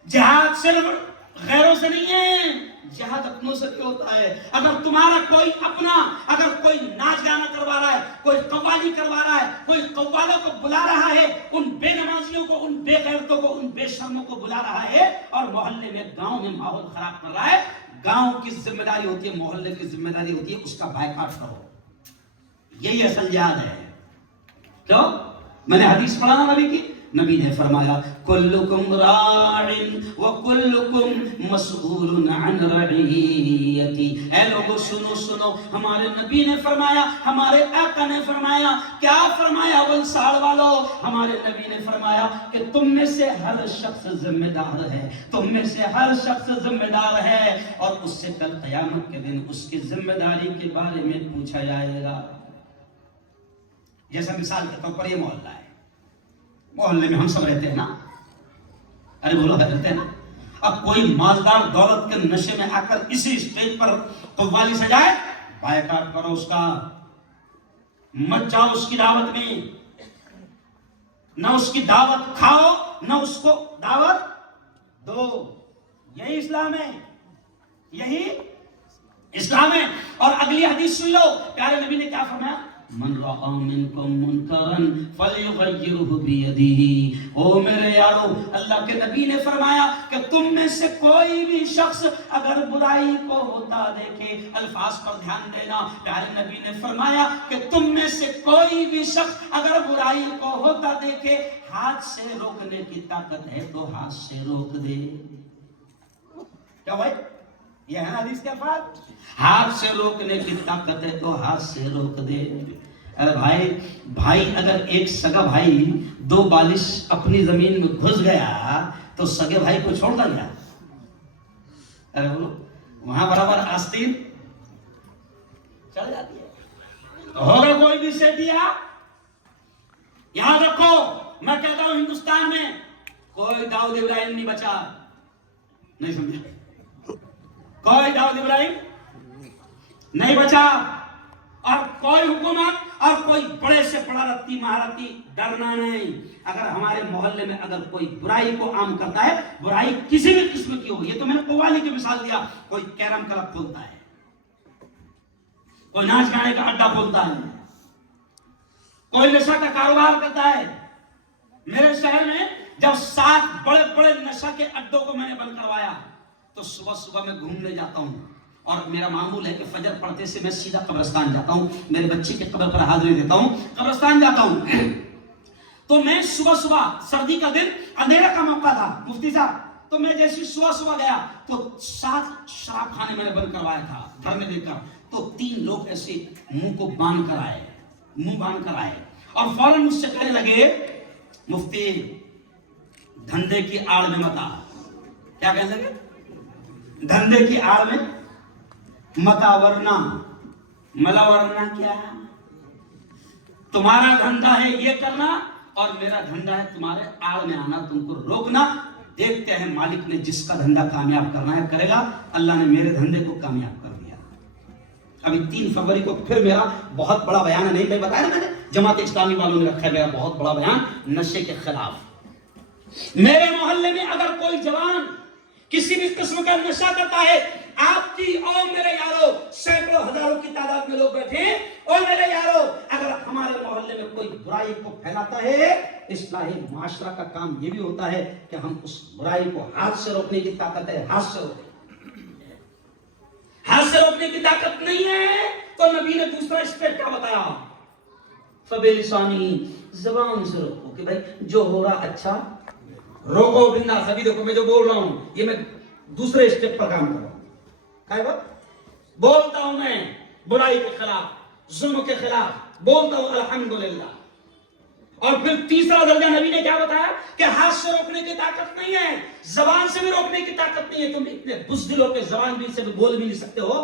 جہاد صرف غیروں سے نہیں ہے، جہاد اپنوں سے بھی ہوتا ہے۔ اگر تمہارا کوئی اپنا، اگر کوئی ناچ گانا کروا رہا ہے، کوئی قوالی کروا رہا ہے، کوئی قوالوں کو بلا رہا ہے، ان بے نمازیوں کو، ان بے غیرتوں کو، ان بے شرموں کو بلا رہا ہے، اور محلے میں، گاؤں میں ماحول خراب کر رہا ہے، گاؤں کی ذمہ داری ہوتی ہے، محلے کی ذمہ داری ہوتی ہے، اس کا بائیکاٹ کرو۔ یہی اصل جہاد ہے۔ کیوں؟ میں نے حدیث پڑھا نا نبی کی، نبی نے فرمایا کلکم راع وکلکم مسئول عن رعیتی۔ اے لوگوں سنو سنو، ہمارے نبی نے فرمایا، ہمارے آقا نے فرمایا، کیا فرمایا ولساڑ والو؟ ہمارے نبی نے فرمایا کہ تم میں سے ہر شخص ذمہ دار ہے، تم میں سے ہر شخص ذمہ دار ہے، اور اس سے کل قیامت کے دن اس کی ذمہ داری کے بارے میں پوچھا جائے گا۔ جیسا مثال کے طور پر یہ محلہ ہے، محلے میں ہم سب رہتے ہیں نا، ارے بولو رہتے ہیں نا۔ اب کوئی مالدار دولت کے نشے میں آ کر اسی اسٹیج پر قوالی سجائے، بائیکاٹ کرو اس کا، مت جاؤ اس کی دعوت میں، نہ اس کی دعوت کھاؤ، نہ اس کو دعوت دو۔ یہی اسلام ہے، یہی اسلام ہے۔ اور اگلی حدیث سن لو، پیارے نبی نے کیا فرمایا؟ من رأى منکم منکرا فلیغیرہ بیدہ۔ او میرے یارو، اللہ کے نبی نے فرمایا کہ تم میں سے کوئی بھی شخص اگر برائی کو ہوتا دیکھے، الفاظ پر دھیان دینا، پیارے نبی نے فرمایا کہ تم میں سے کوئی بھی شخص اگر برائی کو ہوتا دیکھے، ہاتھ سے روکنے کی طاقت ہے تو ہاتھ سے روک دے۔ کیا بھائی یہ ہے حدیث کے الفاظ؟ ہاتھ سے روکنے کی طاقت ہے تو ہاتھ سے روک دے۔ ارے بھائی اگر ایک سگا بھائی 2 بالش اپنی زمین میں گھس گیا تو سگے بھائی کو چھوڑ دیا؟ ارے بولو، وہاں برابر آستین چل جاتی ہے۔ ہوگا کوئی بھی سیٹیا؟ یاد رکھو، میں کہتا ہوں ہندوستان میں کوئی داؤد ابراہیم نہیں بچا، نہیں سمجھا؟ کوئی داؤد ابراہیم نہیں بچا، اور کوئی حکومت اور کوئی بڑے سے بڑا رتی مہارتی ڈرنا نہیں۔ اگر ہمارے محلے میں اگر کوئی برائی کو عام کرتا ہے، برائی کسی بھی قسم کی ہو، یہ تو میں نے قوالی کی مثال دیا، کوئی کیرم کلب کھولتا ہے، کوئی ناچ گانے کا اڈا کھولتا ہے، کوئی نشہ کا کاروبار کرتا ہے۔ میرے شہر میں جب 7 بڑے بڑے نشہ کے اڈوں کو میں نے بند کروایا تو صبح صبح میں گھومنے جاتا ہوں، اور میرا معمول ہے کہ فجر پڑھتے سے میں سیدھا قبرستان جاتا ہوں، میرے بچے کے قبر پر حاضری دیتا ہوں، قبرستان جاتا ہوں۔ تو میں صبح صبح، سردی کا دن، اندھیرے کا موقع تھا مفتی صاحب، تو میں جیسے صبح صبح گیا تو 7 شراب خانے میں نے بند کروایا تھا گھر میں دیکھ کر، تو 3 لوگ ایسے منہ کو باندھ کر آئے، منہ باندھ کر آئے، اور فوراً مجھ سے کہنے لگے مفتی دھندے کی آڑ میں مت آ۔ کیا کہنے لگے؟ دھندے کی آڑ میں متا، ورنہ ملا، ورنہ کیا؟ تمہارا دھندا ہے یہ کرنا اور میرا دھندا ہے تمہارے آڑ میں آنا، تم کو روکنا۔ دیکھتے ہیں مالک نے جس کا دھندا کامیاب کرنا ہے کرے گا، اللہ نے میرے دھندے کو کامیاب کر دیا۔ ابھی 3 فروری کو پھر میرا بہت بڑا بیان ہے، نہیں میں بتایا نا، میں نے جماعت اسلامی والوں نے رکھا ہے میرا بہت بڑا بیان نشے کے خلاف۔ میرے محلے میں اگر کوئی جوان کسی بھی قسم کا نشہ کرتا ہے، آپ کی اور میرے یارو سینکڑوں ہزاروں کی تعداد میں لوگ بیٹھے ہیں، اور میرے یارو اگر ہمارے محلے میں کوئی برائی کو پھیلاتا ہے، اصلاحی معاشرہ کا کام یہ بھی ہوتا ہے کہ ہم اس برائی کو ہاتھ سے روکنے کی طاقت ہے، ہاتھ سے روکنے کی طاقت نہیں ہے تو نبی نے دوسرا اسٹیپ کیا بتایا؟ فبلسانی، زبان سے روکو، کہ بھائی جو ہو رہا اچھا روکو بندہ۔ سبھی دیکھو میں جو بول رہا ہوں یہ میں دوسرے اسٹیپ پر کام کر رہا ہوں، بولتا ہوں میں برائی کے خلاف، ظلم کے خلاف بولتا ہوں الحمدللہ۔ اور پھر تیسرا درجہ نبی نے کیا بتایا کہ ہاتھ سے روکنے کی طاقت نہیں ہے، زبان سے بھی روکنے کی طاقت نہیں ہے، تم اتنے بزدل ہو کہ زبان بھی سے بھی بول بھی نہیں سکتے ہو،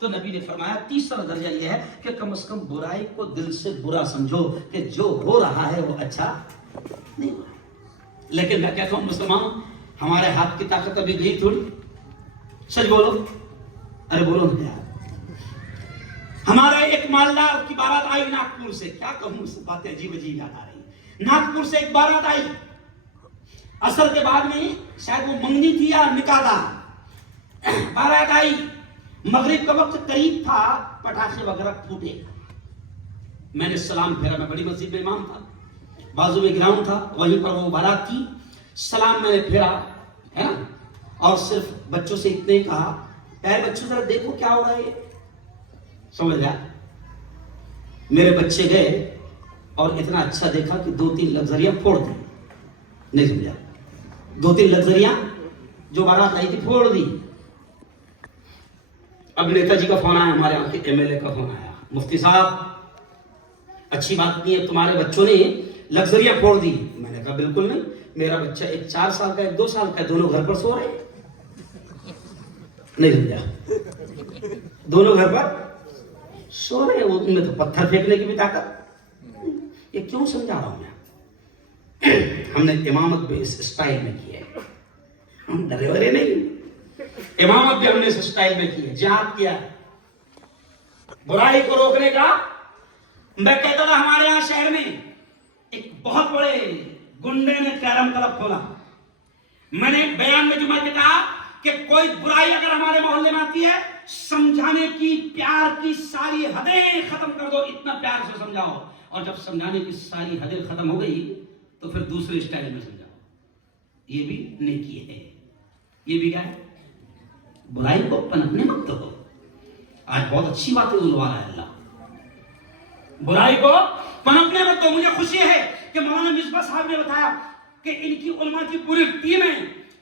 تو نبی نے فرمایا تیسرا درجہ یہ ہے کہ کم از کم برائی کو دل سے برا سمجھو کہ جو ہو رہا ہے وہ اچھا نہیں ہو رہا۔ لیکن میں کہتا ہوں مسلمان، ہمارے ہاتھ کی طاقت ابھی گئی تھوڑی، سچ بولو، ارے بولو نا یار۔ ہمارا ایک مالدار کی بارات آئی ناگپور سے، کیا کہوں، سے باتیں عجیب عجیب یاد آ رہی۔ ناگپور سے ایک بارات آئی، عصر کے بعد میں شاید وہ منگنی تھی یا نکاح تھا، بارات آئی، مغرب کا وقت قریب تھا، پٹاخے وغیرہ پھوٹے، میں نے سلام پھیرا، میں بڑی مسجد میں امام تھا، بازو میں گراؤنڈ تھا، وہیں پر وہ بارات تھی، سلام میں نے پھیرا ہے نا، اور صرف بچوں سے اتنے ہی کہا، اے بچوں ذرا دیکھو کیا ہو رہا ہے، سمجھ گیا؟ میرے بچے گئے اور اتنا اچھا دیکھا کہ 2-3 لگزریاں پھوڑ دی، نہیں سمجھا، 2-3 لگزریاں جو بارات آئی تھی پھوڑ دی۔ اب نیتا جی کا فون آیا، ہمارے یہاں کے ایم ایل اے کا فون آیا، مفتی صاحب اچھی بات نہیں ہے، تمہارے بچوں نے لگزریاں پھوڑ دی۔ میں نے کہا بالکل نہیں، میرا بچہ ایک 4 سال کا، ایک 2 سال کا ہے، دونوں گھر پر سو رہے ہیں، نہیں سمجھا، دونوں گھر پر سو رہے ہیں، ان میں تو پتھر پھینکنے کی بھی طاقت۔ یہ کیوں سمجھا رہا ہوں میں؟ ہم نے امامت بھی اس اسٹائل میں کی ہے، ہم ڈرے ورے نہیں، امامت بھی ہم نے اس اسٹائل میں کی ہے، جہاد کیا ہے برائی کو روکنے کا۔ میں کہتا تھا ہمارے یہاں شہر میں ایک بہت بڑے گنڈے نے کیرم کلب کھولا، میں نے بیان میں جمعہ کے کہا کہ کوئی برائی اگر ہمارے محلے میں آتی ہے سمجھانے کی پیار کی ساری حدیں ختم کر دو، اتنا پیار سے سمجھاؤ، اور جب سمجھانے کی ساری حدیں ختم ہو گئی تو پھر دوسرے اسٹائل میں سمجھاؤ، یہ بھی نیکی ہے، یہ بھی کیا ہے، برائی کو پنپنے مت دو۔ آج بہت اچھی بات بلوا رہا ہے اللہ، برائی کو پنپنے مت دو۔ مجھے خوشی ہے کہ مولانا مصباح صاحب نے بتایا کہ ان کی علماء کی پوری ٹیم ہے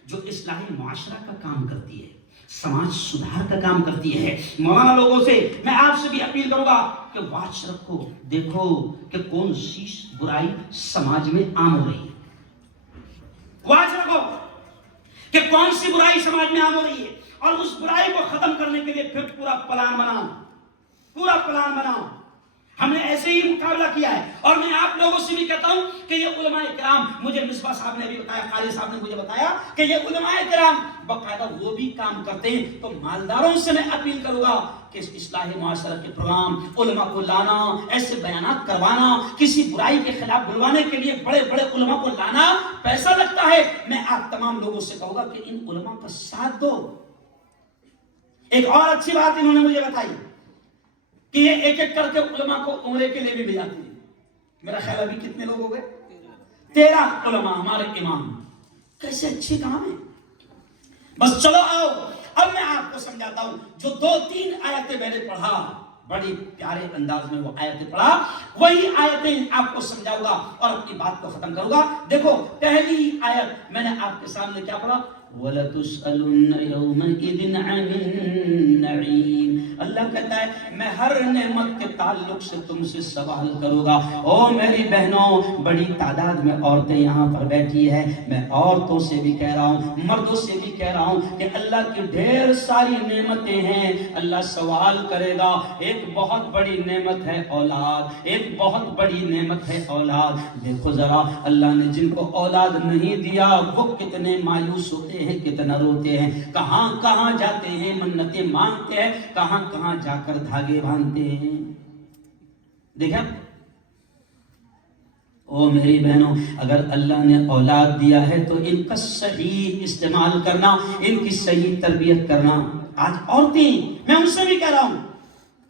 جو اصلاحی معاشرہ کا کام کرتی ہے، سماج سدھار کا کام کرتی ہے۔ مولانا لوگوں سے میں آپ سے بھی اپیل کروں گا کہ واچ رکھو، دیکھو کہ کون سی برائی سماج میں عام ہو رہی ہے، واچ رکھو کہ کون سی برائی سماج میں عام ہو رہی ہے، اور اس برائی کو ختم کرنے کے لیے پھر پورا پلان بناؤ، پورا پلان بناؤ۔ ہم نے ایسے ہی مقابلہ کیا ہے، اور میں آپ لوگوں سے بھی کہتا ہوں کہ یہ علماء کرام، مجھے مصباح صاحب نے بھی بتایا، قاری صاحب نے مجھے بتایا کہ یہ علماء کرام باقاعدہ وہ بھی کام کرتے ہیں، تو مالداروں سے میں اپیل کروں گا کہ اس اصلاح معاشرہ کے پروگرام، علماء کو لانا، ایسے بیانات کروانا، کسی برائی کے خلاف بلوانے کے لیے بڑے بڑے علماء کو لانا پیسہ لگتا ہے، میں آپ تمام لوگوں سے کہوں گا کہ ان علماء کا ساتھ دو۔ ایک اور اچھی بات انہوں نے مجھے بتائی کہ یہ ایک ایک کر کے علماء کو عمرے کے لیے بھی بھیجاتے ہیں۔ میرا خیال ابھی کتنے لوگ ہو گئے؟ 13 علماء ہمارے امام۔ کیسے اچھی کام ہے، بس چلو آؤ، اب میں آپ کو سمجھاتا ہوں۔ جو 2-3 آیتیں میں نے پڑھا، بڑی پیارے انداز میں وہ آیتیں پڑھا، وہی آیتیں آپ کو سمجھاؤں گا اور اپنی بات کو ختم کروں گا۔ دیکھو پہلی آیت میں نے آپ کے سامنے کیا پڑھا، وَلَتُسْأَلُنَّ يَوْمَئِذٍ عَنِ النَّعِيمِ۔ اللہ کہتا ہے میں ہر نعمت کے تعلق سے تم سے سوال کروں گا۔ او میری بہنوں، بڑی تعداد میں عورتیں یہاں پر بیٹھی ہیں، میں عورتوں سے بھی کہہ رہا ہوں، مردوں سے بھی کہہ رہا ہوں کہ اللہ کی ڈھیر ساری نعمتیں ہیں، اللہ سوال کرے گا۔ ایک بہت بڑی نعمت ہے اولاد، ایک بہت بڑی نعمت ہے اولاد۔ دیکھو ذرا اللہ نے جن کو اولاد نہیں دیا وہ کتنے مایوس ہوتے ہیں، کتنا روتے ہیں، کہاں کہاں جاتے ہیں، منتیں مانگتے ہیں، کہاں کہاں جا کر دھاگے باندھتے ہیں۔ دیکھیں او میری بہنوں، اگر اللہ نے اولاد دیا ہے تو ان کا صحیح استعمال کرنا، ان کی صحیح تربیت کرنا۔ آج عورتیں، میں ان سے بھی کہہ رہا ہوں،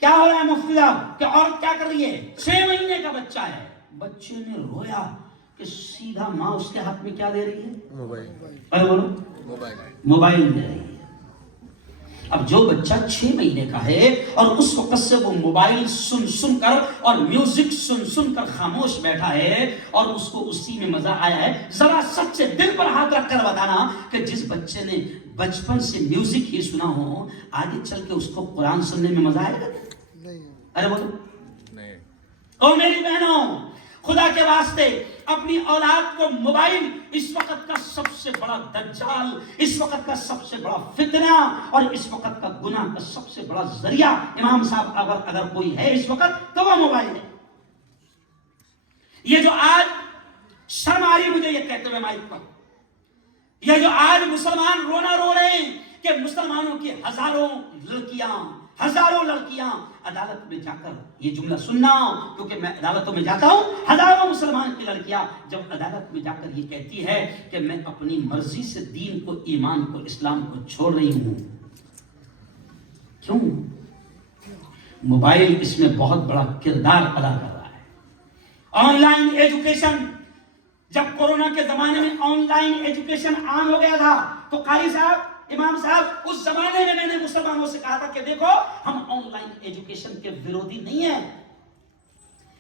کیا ہو رہا ہے مفتی صاحب کہ عورت کیا کر رہی ہے، 6 مہینے کا بچہ ہے، بچے نے رویا کہ سیدھا ماں اس کے ہاتھ میں کیا دے رہی ہے، موبائل، ارے بولو موبائل دے رہی ہے۔ اب جو بچہ 6 مہینے کا ہے اور اس وقت سے وہ موبائل سن سن کر اور میوزک سن سن کر خاموش بیٹھا ہے اور اس کو اسی میں مزہ آیا ہے، ذرا سچ سے دل پر ہاتھ رکھ کر بتانا کہ جس بچے نے بچپن سے میوزک ہی سنا ہو، آگے چل کے اس کو قرآن سننے میں مزہ آئے گا؟ ارے بولو نہیں۔ او میری بہنوں، خدا کے واسطے اپنی اولاد کو موبائل اس وقت کا سب سے بڑا دجال، اس وقت کا سب سے بڑا فتنہ اور اس وقت کا گناہ کا سب سے بڑا ذریعہ، امام صاحب اگر کوئی ہے اس وقت تو وہ موبائل ہے۔ یہ جو آج شرم آ رہی مجھے یہ کہتے ہوئے مائک پر، یہ جو آج مسلمان رونا رو رہے ہیں کہ مسلمانوں کی ہزاروں لڑکیاں عدالت میں جا کر، یہ جملہ سننا کیونکہ میں عدالتوں میں جاتا ہوں، ہزاروں مسلمان کی لڑکیاں جب عدالت میں جا کر یہ کہتی ہے کہ میں اپنی مرضی سے دین کو، ایمان کو، اسلام کو چھوڑ رہی ہوں۔ کیوں؟ موبائل اس میں بہت بڑا کردار ادا کر رہا ہے۔ آن لائن ایجوکیشن، جب کورونا کے زمانے میں آن لائن ایجوکیشن عام ہو گیا تھا تو قاری صاحب، امام صاحب، اس زمانے میں نے مسلمانوں سے کہا تھا کہ دیکھو ہم آن لائن ایجوکیشن کے ورودی نہیں ہیں،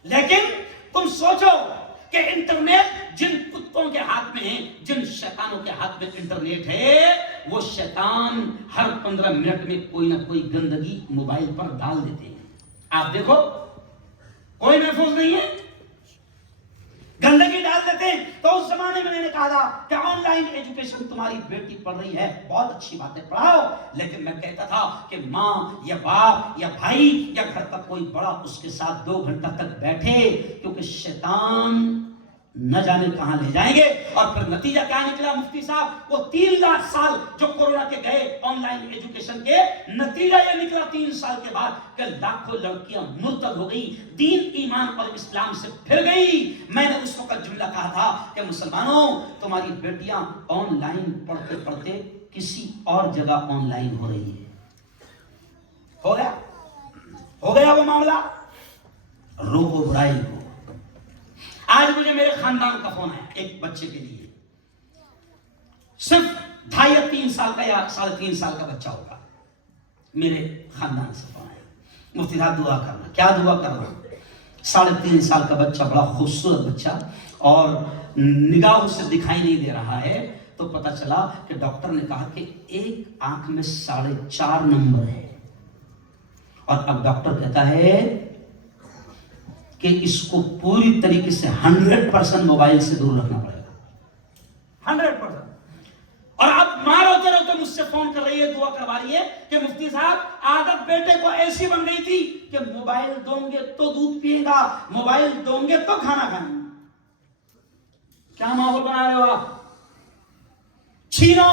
لیکن تم سوچو کہ انٹرنیٹ جن کتوں کے ہاتھ میں ہے، جن شیطانوں کے ہاتھ میں انٹرنیٹ ہے، وہ شیطان ہر 15 منٹ میں کوئی نہ کوئی گندگی موبائل پر ڈال دیتے ہیں۔ آپ دیکھو کوئی محفوظ نہیں ہے، گندگی ڈال دیتے ہیں۔ تو اس زمانے میں نے کہا تھا کہ آن لائن ایجوکیشن تمہاری بیٹی پڑھ رہی ہے، بہت اچھی باتیں پڑھاؤ، لیکن میں کہتا تھا کہ ماں یا باپ یا بھائی یا گھر کا کوئی بڑا اس کے ساتھ 2 گھنٹہ تک بیٹھے، کیونکہ شیطان نہ جانے کہاں لے جائیں گے. اور پھر نتیجہ کیا نکلا مفتی صاحب؟ وہ 3 سال جو کورونا کے گئے آن لائن ایجوکیشن کے، نتیجہ یہ نکلا 3 سال کے بعد کہ لاکھوں لڑکیاں مرتد ہو گئی، دین ایمان اور اسلام سے پھر گئی. میں نے اس وقت جملہ کہا تھا کہ مسلمانوں، تمہاری بیٹیاں آن لائن پڑھتے پڑھتے کسی اور جگہ آن لائن ہو رہی ہے. ہو گیا وہ معاملہ. روغ و برائی کو. آج مجھے میرے خاندان کا فون آیا ایک بچے کے لیے، صرف 2.5 یا 3 سال کا یا 3.5 سال کا بچہ ہوگا. میرے خاندان سے فون آیا، مفتی صاحب دعا کرنا. کیا دعا کرنا؟ 3.5 سال کا بچہ، بڑا خوبصورت بچہ، اور نگاہ سے دکھائی نہیں دے رہا ہے. تو پتا چلا کہ ڈاکٹر نے کہا کہ ایک آنکھ میں 4.5 نمبر ہے، اور اب ڈاکٹر کہتا ہے کہ اس کو پوری طریقے سے 100% موبائل سے دور رکھنا پڑے گا. 100%. اور اب ماں روتے روتے مجھ سے فون کر رہی ہے، دعا کروا رہی ہے کہ مفتی صاحب عادت بیٹے کو ایسی بن گئی تھی کہ موبائل دوں گے تو دودھ پیے گا، موبائل دوں گے تو کھانا کھائیں گے. کیا ماحول بنا رہے ہو آپ؟ چھینو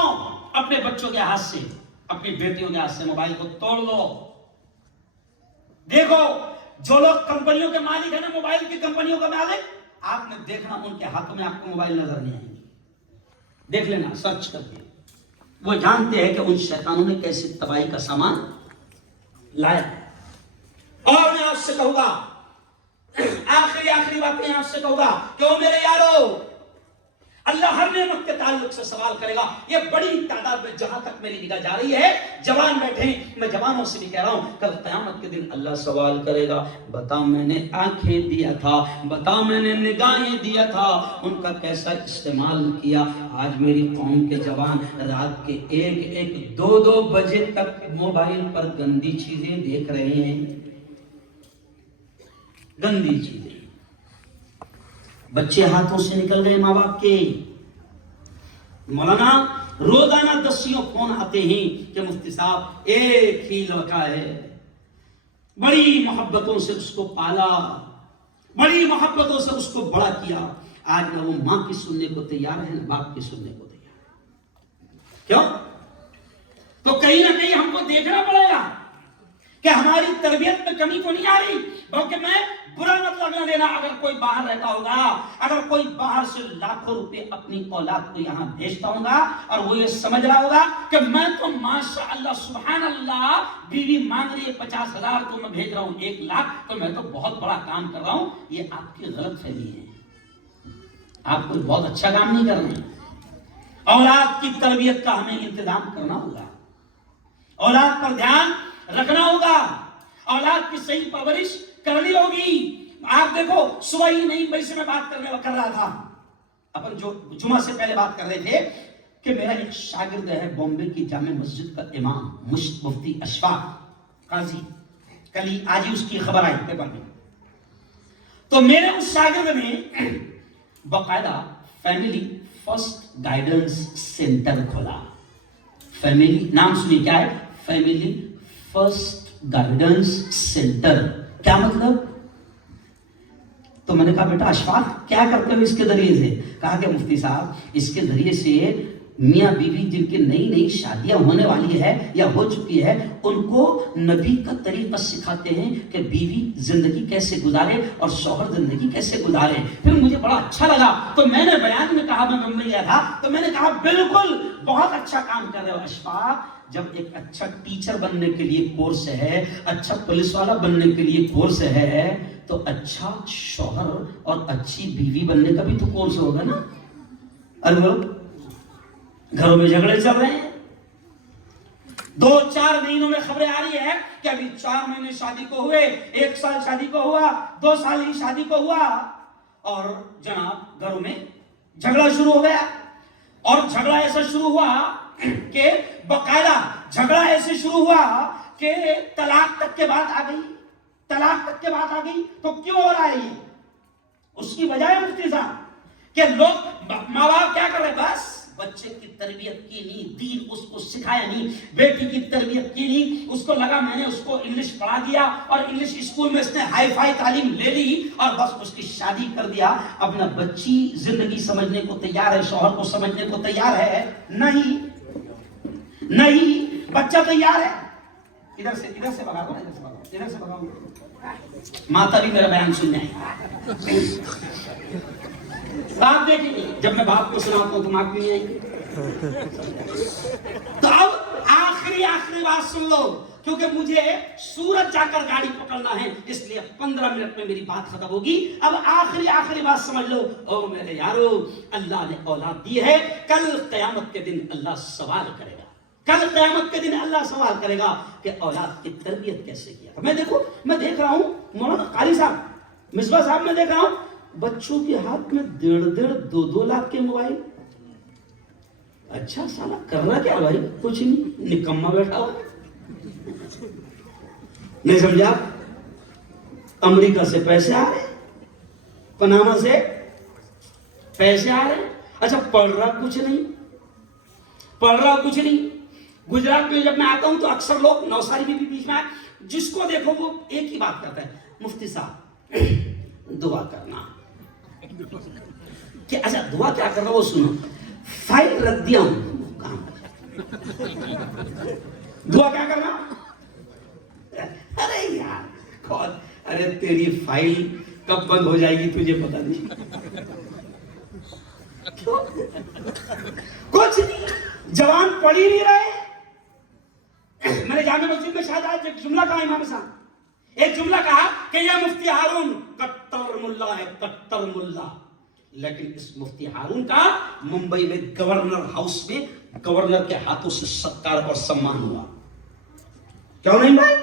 اپنے بچوں کے ہاتھ سے، اپنی بیٹیوں کے ہاتھ سے موبائل کو توڑ دو. دیکھو جو لوگ کمپنیوں کے مالک ہیں نا، موبائل کی کمپنیوں کا مالک، آپ نے دیکھنا ان کے ہاتھوں میں آپ کو موبائل نظر نہیں آئیں گے. دیکھ لینا سرچ کر کے. وہ جانتے ہیں کہ ان شیطانوں نے کیسے تباہی کا سامان لایا. اور میں آپ سے کہوں گا، آخری باتیں آپ سے کہوں گا کہ او میرے یارو، اللہ ہر نعمت کے تعلق سے سوال کرے گا. یہ بڑی تعداد میں جہاں تک میری نگاہ جا رہی ہے جوان بیٹھے ہیں، میں جوانوں سے بھی کہہ رہا ہوں کل قیامت کے دن اللہ سوال کرے گا، بتا میں نے آنکھیں دیا تھا، بتا میں نے نگاہیں دیا تھا، ان کا کیسا استعمال کیا. آج میری قوم کے جوان رات کے 1-2 بجے تک موبائل پر گندی چیزیں دیکھ رہے ہیں. گندی چیزیں. بچے ہاتھوں سے نکل گئے ماں باپ کے. مولانا روزانہ 10 فون آتے ہیں کہ مفتی صاحب ایک ہی لڑکا ہے، بڑی محبتوں سے اس کو پالا، بڑی محبتوں سے اس کو بڑا کیا. آج نہ وہ ماں کی سننے کو تیار ہے نہ باپ کی سننے کو تیار ہے. کیوں؟ تو کہیں نہ کہیں ہم کو دیکھنا پڑے گا کہ ہماری تربیت میں کمی تو نہیں آ رہی. بلکہ میں برا مت لگنا دینا اگر کوئی باہر رہتا ہوگا، اگر کوئی باہر سے لاکھوں روپے اپنی اولاد کو یہاں بھیجتا ہوگا اور وہ یہ سمجھ رہا ہوگا کہ میں تو ماشاء اللہ سبحان اللہ بیوی مانگ رہی ہے 50,000 تو میں بھیج رہا ہوں 1,00,000 تو میں تو بہت بڑا کام کر رہا ہوں. یہ آپ کی غلط فہمی ہے. آپ کوئی بہت اچھا کام نہیں کر رہے ہیں. اولاد کی تربیت کا ہمیں انتظام کرنا ہوگا، اولاد پر دھیان رکھنا ہوگا، اولاد کی صحیح پرورش کرنی ہوگی. آپ دیکھو صبح ہی نہیں بھائی سے میں بات کر رہا تھا، اپن جو جمعہ سے پہلے بات کر رہے تھے کہ میرا ایک شاگرد ہے بامبے کی جامع مسجد کا امام مفتی اشفاق قاضی، کل ہی آج ہی اس کی خبر آئی پیپر میں. تو میرے اس شاگرد نے باقاعدہ فیملی فرسٹ گائیڈنس سینٹر کھولا. فیملی نام سنی کیا ہے؟ Family first guidance centre. کیا مطلب؟ تو میں نے کہا بیٹا اشفاق کیا کرتے ہو اس کے ذریعے سے؟ کہا کہ مفتی صاحب اس کے ذریعے سے میاں بیوی جن کی نئی شادیاں ہونے والی ہے یا ہو چکی ہے ان کو نبی کا طریقہ سکھاتے ہیں کہ بیوی زندگی کیسے گزارے اور شوہر زندگی کیسے گزارے. پھر مجھے بڑا اچھا لگا تو میں نے بیان میں کہا، میں ممبئی گیا تھا تو میں نے کہا بالکل بہت اچھا کام کر رہے ہو اشفاق. جب ایک اچھا ٹیچر بننے کے لیے کورس ہے، اچھا پولیس والا بننے کے لیے کورس ہے، تو اچھا شوہر اور اچھی بیوی بننے کا بھی تو کورس ہوگا نا. ارے گھروں میں جھگڑے چل رہے ہیں، 2-4 مہینوں میں خبریں آ رہی ہے کہ ابھی 4 مہینے شادی کو ہوئے، 1 سال شادی کو ہوا، 2 سال ہی شادی کو ہوا اور جناب گھروں میں جھگڑا شروع ہو گیا. اور جھگڑا ایسا شروع ہوا کہ باقاعدہ جھگڑا ایسے شروع ہوا کہ طلاق تک کے بات آ گئی. طلاق تک کے بات آ گئی تو کیوں ہو رہا ہے یہ؟ اس کی وجہ ہے مفتی صاحب کہ لوگ ماں باپ کیا کر رہے ہیں، بس بچے کی تربیت کی نہیں، دین اس کو سکھایا نہیں، بیٹی کی تربیت کی نہیں، اس کو لگا میں نے اس کو انگلش پڑھا دیا اور انگلش اسکول میں اس نے ہائی فائی تعلیم لے لی اور بس اس کی شادی کر دیا. اپنا بچی زندگی سمجھنے کو تیار ہے، شوہر کو سمجھنے کو تیار ہے؟ نہیں نہیں، بچہ تیار ہے. ادھر سے بھگا دو، ادھر سے بھگاؤ. ماتا بھی میرا بیان سننے آئی. آپ دیکھیں جب میں باپ کو سناتا ہوں تو ماں کیوں نہیں آئی؟ تو اب آخری بات سن لو، کیونکہ مجھے سورت جا کر گاڑی پکڑنا ہے، اس لیے 15 منٹ میں میری بات ختم ہوگی. اب آخری بات سمجھ لو. او میرے یارو، اللہ نے اولاد دی ہے، کل قیامت کے دن اللہ سوال کرے گا. کل قیامت کے دن اللہ سوال کرے گا کہ اولاد کی تربیت کیسے کیا. میں دیکھ رہا ہوں مولانا قاری صاحب، مصباح صاحب، میں دیکھ رہا ہوں بچوں کے ہاتھ میں 1.5 لاکھ کے موبائل. اچھا سالا کرنا کیا بھائی؟ کچھ نہیں، نکما بیٹھا ہوا. نہیں سمجھا؟ امریکہ سے پیسے آ رہے، پناما سے پیسے آ رہے. اچھا پڑھ رہا کچھ نہیں. گجرات میں جب میں آتا ہوں تو اکثر لوگ، نوساری بھی بیچ میں آئے، جس کو دیکھو وہ ایک ہی بات کرتا ہے، مفتی صاحب دعا کرنا. کہ اچھا دعا کیا کرنا وہ سنو. فائل رکھ دیا ہوں کام. دعا کیا کرنا؟ ارے یار ارے تیری فائل کب بند ہو جائے گی تجھے پتا نہیں. کچھ نہیں، جوان پڑھ ہی نہیں رہے. میں نے جامع مسجد میں شاید آج ایک جملہ کہا امام صاحب، ایک جملہ کہا کہ یہ مفتی ہارون کٹر ملا ہے، کٹر ملا. لیکن اس مفتی ہارون کا ممبئی میں گورنر ہاؤس میں گورنر کے ہاتھوں سے ستکار اور سمان ہوا. کیوں نہیں بھائی؟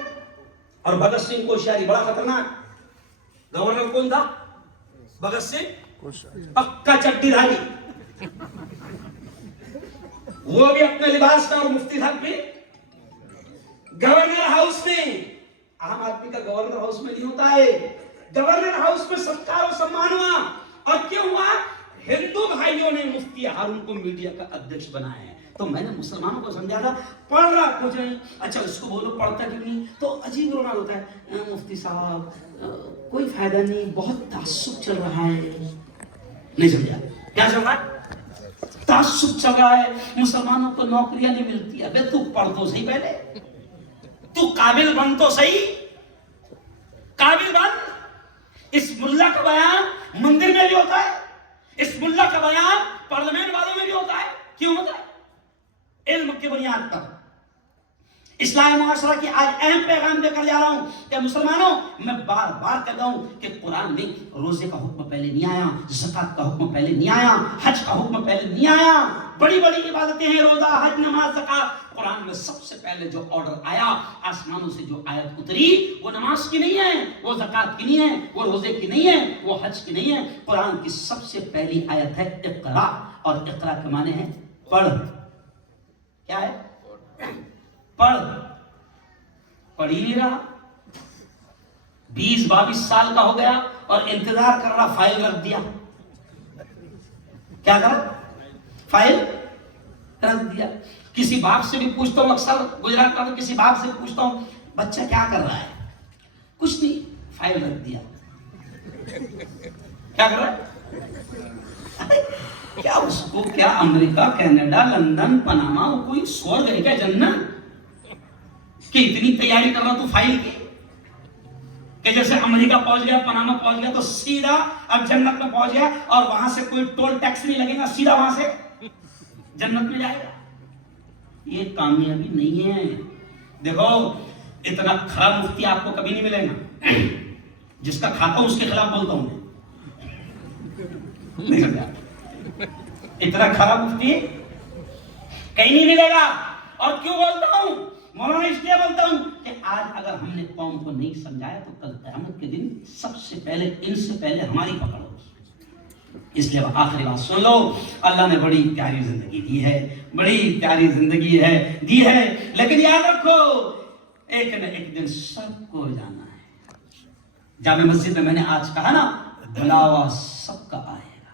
اور بھگت سنگھ کوشیاری بڑا خطرناک. گورنر کون تھا؟ بھگت سنگھ، پکا چٹی دھاری. وہ بھی اپنے لباس میں، اور مفتی صاحب بھی گورنر ہاؤس میں. عام آدمی کا گورنر ہاؤس میں نہیں ہوتا ہے. گورنر ہاؤس میں ستکار اور سمان ہوا. اور کیوں ہوا؟ ہندو بھائیوں نے مفتی ہارون کو میڈیا کا ادھیکش بنایا ہے. تو میں نے مسلمانوں کو سمجھا تھا پڑھ رہا کچھ نہیں. اچھا اس کو بولو پڑھتا کیوں نہیں؟ تو عجیب رونا ہوتا ہے، مفتی صاحب کوئی فائدہ نہیں، بہت تعصب چل رہا ہے. نہیں سمجھا کیا چل رہا ہے؟ تعصب چل رہا ہے. مسلمانوں کو نوکریاں نہیں ملتی. ابے تو پڑھ تو صحیح، پہلے تو قابل بن تو صحیح، قابل بن. اس ملا کا بیان مندر میں بھی ہوتا ہے، اس ملا کا بیان پارلیمنٹ والوں میں بھی ہوتا ہے. کیوں ہوتا ہے؟ علم کی بنیاد پر. اسلامی معاشرہ کی آج اہم پیغام دے کر جا رہا ہوں کہ مسلمانوں، میں بار بار کہتا ہوں کہ قرآن میں روزے کا حکم پہلے نہیں آیا، زکوٰۃ کا حکم پہلے نہیں آیا، حج کا حکم پہلے نہیں آیا. بڑی بڑی عبادتیں ہیں، روزہ، حج، نماز، زکوٰۃ. قرآن میں سب سے پہلے جو آرڈر آیا، آسمانوں سے جو آیت اتری، وہ نماز کی نہیں ہے، وہ زکوٰۃ کی نہیں ہے، وہ روزے کی نہیں ہے، وہ حج کی نہیں ہے. قرآن کی سب سے پہلی آیت ہے اقرا، اور اقرا کے معنی ہے پڑھ. کیا ہے؟ پڑھ ہی نہیں رہا. 20-22 سال کا ہو گیا اور انتظار کر رہا، فائل رکھ دیا. کیا کرا؟ فائل رکھ دیا. کسی باپ سے بھی پوچھتا ہوں، اکثر گجرات کا کسی باپ سے پوچھتا ہوں بچہ کیا کر رہا ہے؟ کچھ نہیں، فائل رکھ دیا. کیا کر رہا ہے؟ کیا اس کو کیا امریکہ، کینیڈا، لندن، پناما کوئی سورگ ہے کیا، جنت؟ کہ اتنی تیاری کر رہا تو فائل کی، کہ جیسے امریکہ پہنچ گیا، پناما پہنچ گیا تو سیدھا اب جنت میں پہنچ گیا اور وہاں سے کوئی ٹول ٹیکس نہیں لگے گا، سیدھا وہاں سے جنت میں جائے گا. یہ کامیابی نہیں ہے. دیکھو اتنا خراب مفتی آپ کو کبھی نہیں ملے گا. جس کا کھاتا ہوں اس کے خلاف بولتا ہوں میں. نہیں سمجھا؟ اتنا خراب مفتی کہیں نہیں ملے گا. اور کیوں بولتا ہوں؟ مولانا اس لیے بولتا ہوں کہ آج اگر ہم نے قوم کو نہیں سمجھایا تو کل قیامت کے دن سب سے پہلے، ان سے پہلے ہماری پکڑ ہوگی. اس لیے آخری بات سن لو. اللہ نے بڑی پیاری زندگی دی ہے، بڑی پیاری زندگی دی ہے، لیکن یاد رکھو ایک نہ ایک دن سب کو جانا ہے. جامع مسجد میں میں نے آج کہا نا، بلاوا سب کا آئے گا.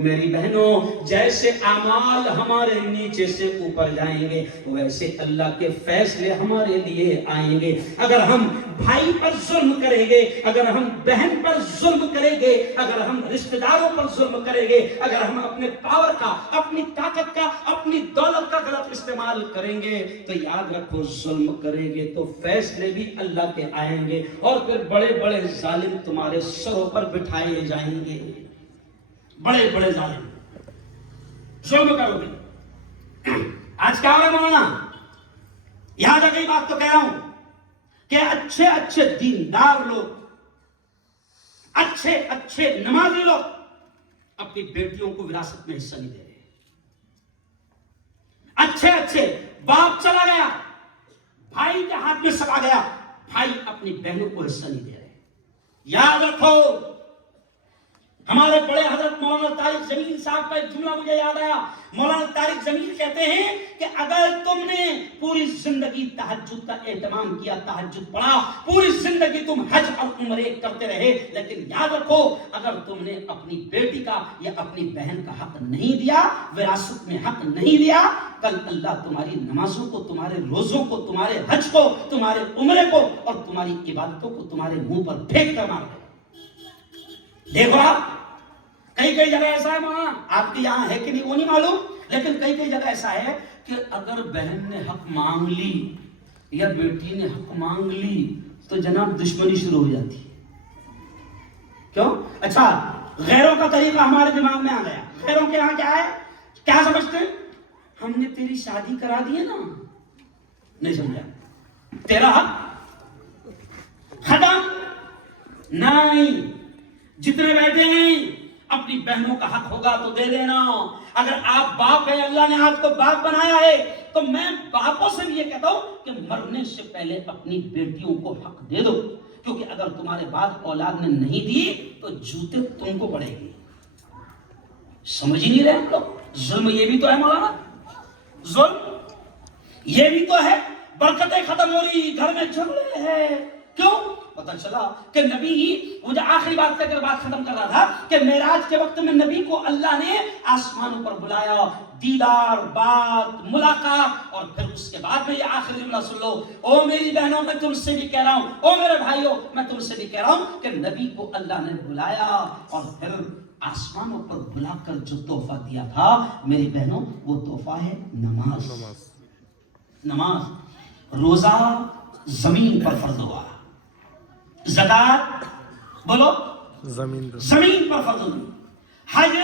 میری بہنوں، جیسے اعمال ہمارے نیچے سے اوپر جائیں گے ویسے اللہ کے فیصلے ہمارے لیے آئیں گے۔ اگر ہم بھائی پر ظلم کریں گے، اگر ہم بہن پر ظلم کریں گے، اگر ہم رشتہ داروں پر ظلم کریں گے، اگر ہم اپنے پاور کا، اپنی طاقت کا، اپنی دولت کا غلط استعمال کریں گے تو یاد رکھو ظلم کریں گے تو فیصلے بھی اللہ کے آئیں گے، اور پھر بڑے بڑے ظالم تمہارے سروں پر بٹھائے جائیں گے۔ بڑے بڑے ظالم ظلم کرو گے۔ آج کیا ہو مولانا، یاد آ گئی بات تو کہہ رہا ہوں کہ اچھے اچھے دیندار لوگ، اچھے اچھے نمازی لوگ اپنی بیٹیوں کو وراثت میں حصہ نہیں دے رہے۔ اچھے اچھے باپ چلا گیا، بھائی کے ہاتھ میں سب آ گیا، بھائی اپنی بہنوں کو حصہ نہیں دے رہے۔ یاد رکھو، ہمارے بڑے حضرت مولانا طارق جمیل صاحب کا ایک جملہ مجھے یاد آیا۔ مولانا طارق جمیل کہتے ہیں کہ اگر تم نے پوری زندگی تہجد کا اہتمام کیا، تہجد پڑھا، پوری زندگی تم حج اور عمرے کرتے رہے، لیکن یاد رکھو اگر تم نے اپنی بیٹی کا یا اپنی بہن کا حق نہیں دیا، وراثت میں حق نہیں دیا، کل اللہ تمہاری نمازوں کو، تمہارے روزوں کو، تمہارے حج کو، تمہارے عمرے کو اور تمہاری عبادتوں کو تمہارے منہ پر پھینک کر مار دے۔ دیکھو آپ، کئی کئی جگہ ایسا ہے، ماں آپ کے یہاں ہے کہ نہیں وہ نہیں معلوم، لیکن کئی کئی جگہ ایسا ہے کہ اگر بہن نے حق مانگ لی یا بیٹی نے حق مانگ لی تو جناب دشمنی شروع ہو جاتی ہے۔ کیوں؟ اچھا، غیروں کا طریقہ ہمارے دماغ میں آ گیا۔ غیروں کے یہاں کیا ہے، کیا سمجھتے ہیں؟ ہم نے تیری شادی کرا دی ہے نا، نہیں سمجھا، تیرا حق ختم نہیں۔ جتنے بیٹھے ہیں اپنی بہنوں کا حق ہوگا تو دے دینا۔ اگر آپ باپ ہیں، اللہ نے آپ کو باپ بنایا ہے، تو میں باپوں سے بھی یہ کہتا ہوں کہ مرنے سے پہلے اپنی بیٹیوں کو حق دے دو، کیونکہ اگر تمہارے بعد اولاد نے نہیں دی تو جوتے تم کو پڑے گی۔ سمجھ ہی نہیں رہے ہم لوگ۔ ظلم یہ بھی تو ہے مولانا، ظلم یہ بھی تو ہے۔ برکتیں ختم ہو رہی، گھر میں جھگڑے ہیں، کیوں؟ پتہ چلا کہ نبی ہی، مجھے آخری بات سے اگر بات ختم کر رہا تھا کہ معراج کے وقت میں نبی کو اللہ نے آسمانوں پر بلایا، دیدار، بات، ملاقات، اور پھر اس کے بعد میں یہ آخری جملہ سن لو، او میری بہنوں میں تم سے بھی کہہ رہا ہوں، او میرے بھائیوں میں تم سے بھی کہہ رہا ہوں کہ نبی کو اللہ نے بلایا اور پھر آسمانوں پر بلا کر جو تحفہ دیا تھا میری بہنوں، وہ تحفہ ہے نماز۔ نماز، روزہ زمین پر فرض ہوا، زکات بولو زمین پر فرض ہوئی، حج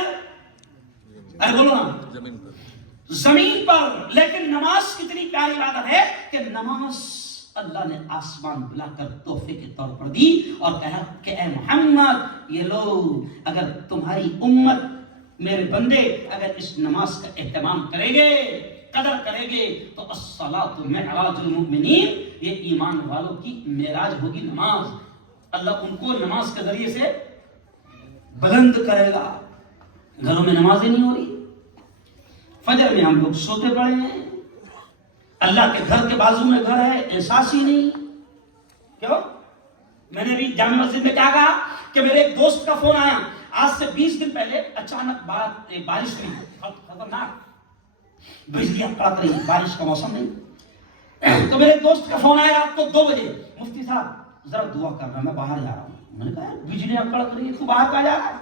ارے بولو نا زمین پر۔ لیکن نماز کتنی پیاری عبادت ہے کہ نماز اللہ نے آسمان بلا کر تحفے کے طور پر دی اور کہا کہ اے محمد یہ لو، اگر تمہاری امت میرے بندے اگر اس نماز کا اہتمام کریں گے، قدر کریں گے تو الصلاۃ معراج المؤمنین، یہ ایمان والوں کی معراج ہوگی نماز۔ اللہ ان کو نماز کے ذریعے سے بلند کرے گا۔ گھروں میں نمازیں نہیں ہو رہی، فجر میں ہم لوگ سوتے پڑے ہیں، اللہ کے گھر کے بازو میں گھر ہے، احساس ہی نہیں۔ کیوں؟ میں نے بھی جامع مسجد میں کیا کہا کہ میرے ایک دوست کا فون آیا، آج سے 20 دن پہلے اچانک بارش ہوئی، خطرناک، بجلیاں کڑک رہی، بارش کا موسم نہیں، تو میرے دوست کا فون آیا رات کو 2 بجے، مفتی صاحب ذرا دعا کرنا، میں باہر جا رہا ہوں۔ میں نے کہا بجلیاں کڑک رہی ہے، تو باہر کہاں جا رہا ہے؟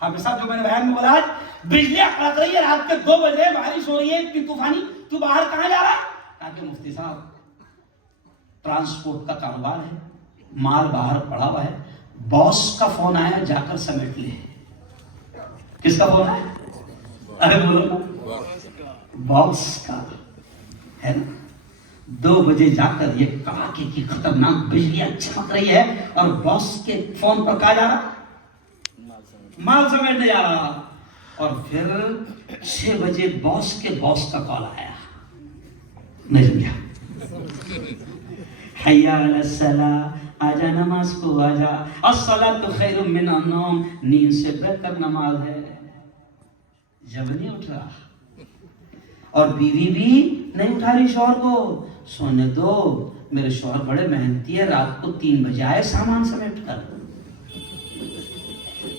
حافظ صاحب جو میں نے بیان میں بولا، بجلیاں کڑک رہی ہے، رات کے 2 بجے بارش ہو رہی ہے اتنی طوفانی، تو باہر کہاں جا رہا ہے؟ کہا کہ مفتی صاحب ٹرانسپورٹ کا کاروبار ہے، مال باہر پڑا ہوا ہے، باس کا فون آیا جا کر سمیٹ لے۔ کس کا فون آیا؟ ارے بولو نا، باس کا ہے نا۔ 2 بجے جا کر یہ کڑاکے کی خطرناک بجلیاں چمک رہی ہے اور باس کے فون پر کہا جا رہا مال سمیٹنے جا رہا، اور پھر 6 بجے باس کے باس کا کال آیا، نہیں سمجھا، حیا علی الصلاۃ، آجا نماز کو آجا، الصلاۃ خیر من النوم، نیند سے بہتر نماز ہے۔ جب نہیں اٹھ رہا، اور بیوی بھی نہیں اٹھا رہی شوہر کو، سونے دو، میرے شوہر بڑے محنتی ہے، رات کو 3 بجے آئے سامان سمیٹ کر،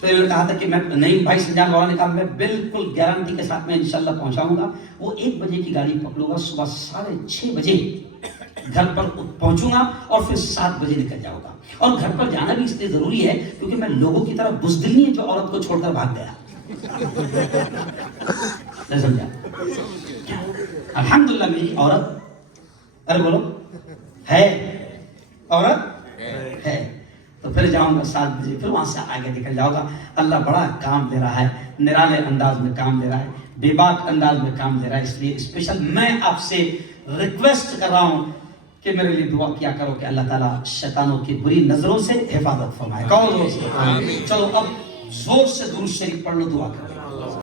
تو انہوں نے کہا تھا کہ میں نہیں بھائی سنجان والا نے کہا میں بالکل گارنٹی کے ساتھ میں انشاءاللہ پہنچاؤں گا. وہ 1 بجے کی گاڑی پکڑوں گا, صبح 6:30 بجے گھر پر پہنچوں گا اور پھر 7 بجے نکل جاؤں گا. اور گھر پر جانا بھی اس لیے ضروری ہے کیونکہ میں لوگوں کی طرح بزدل نہیں ہے جو عورت کو چھوڑ کر بھاگ گیا. نہیں سمجھا؟ الحمدللہ میری عورت, ارے بولو, ہے عورت ہے. تو پھر جاؤں گا 7 بجے, پھر وہاں سے آگے نکل جاؤں گا. اللہ بڑا کام دے رہا ہے, نرالے انداز میں کام دے رہا ہے, بے باک انداز میں کام دے رہا ہے. اس لیے اسپیشل میں آپ سے ریکویسٹ کر رہا ہوں کہ میرے لیے دعا کیا کرو کہ اللہ تعالیٰ شیطانوں کی بری نظروں سے حفاظت فرمائے. کون زور سے؟ چلو اب زور سے درود شریف پڑھ لو, دعا کرو.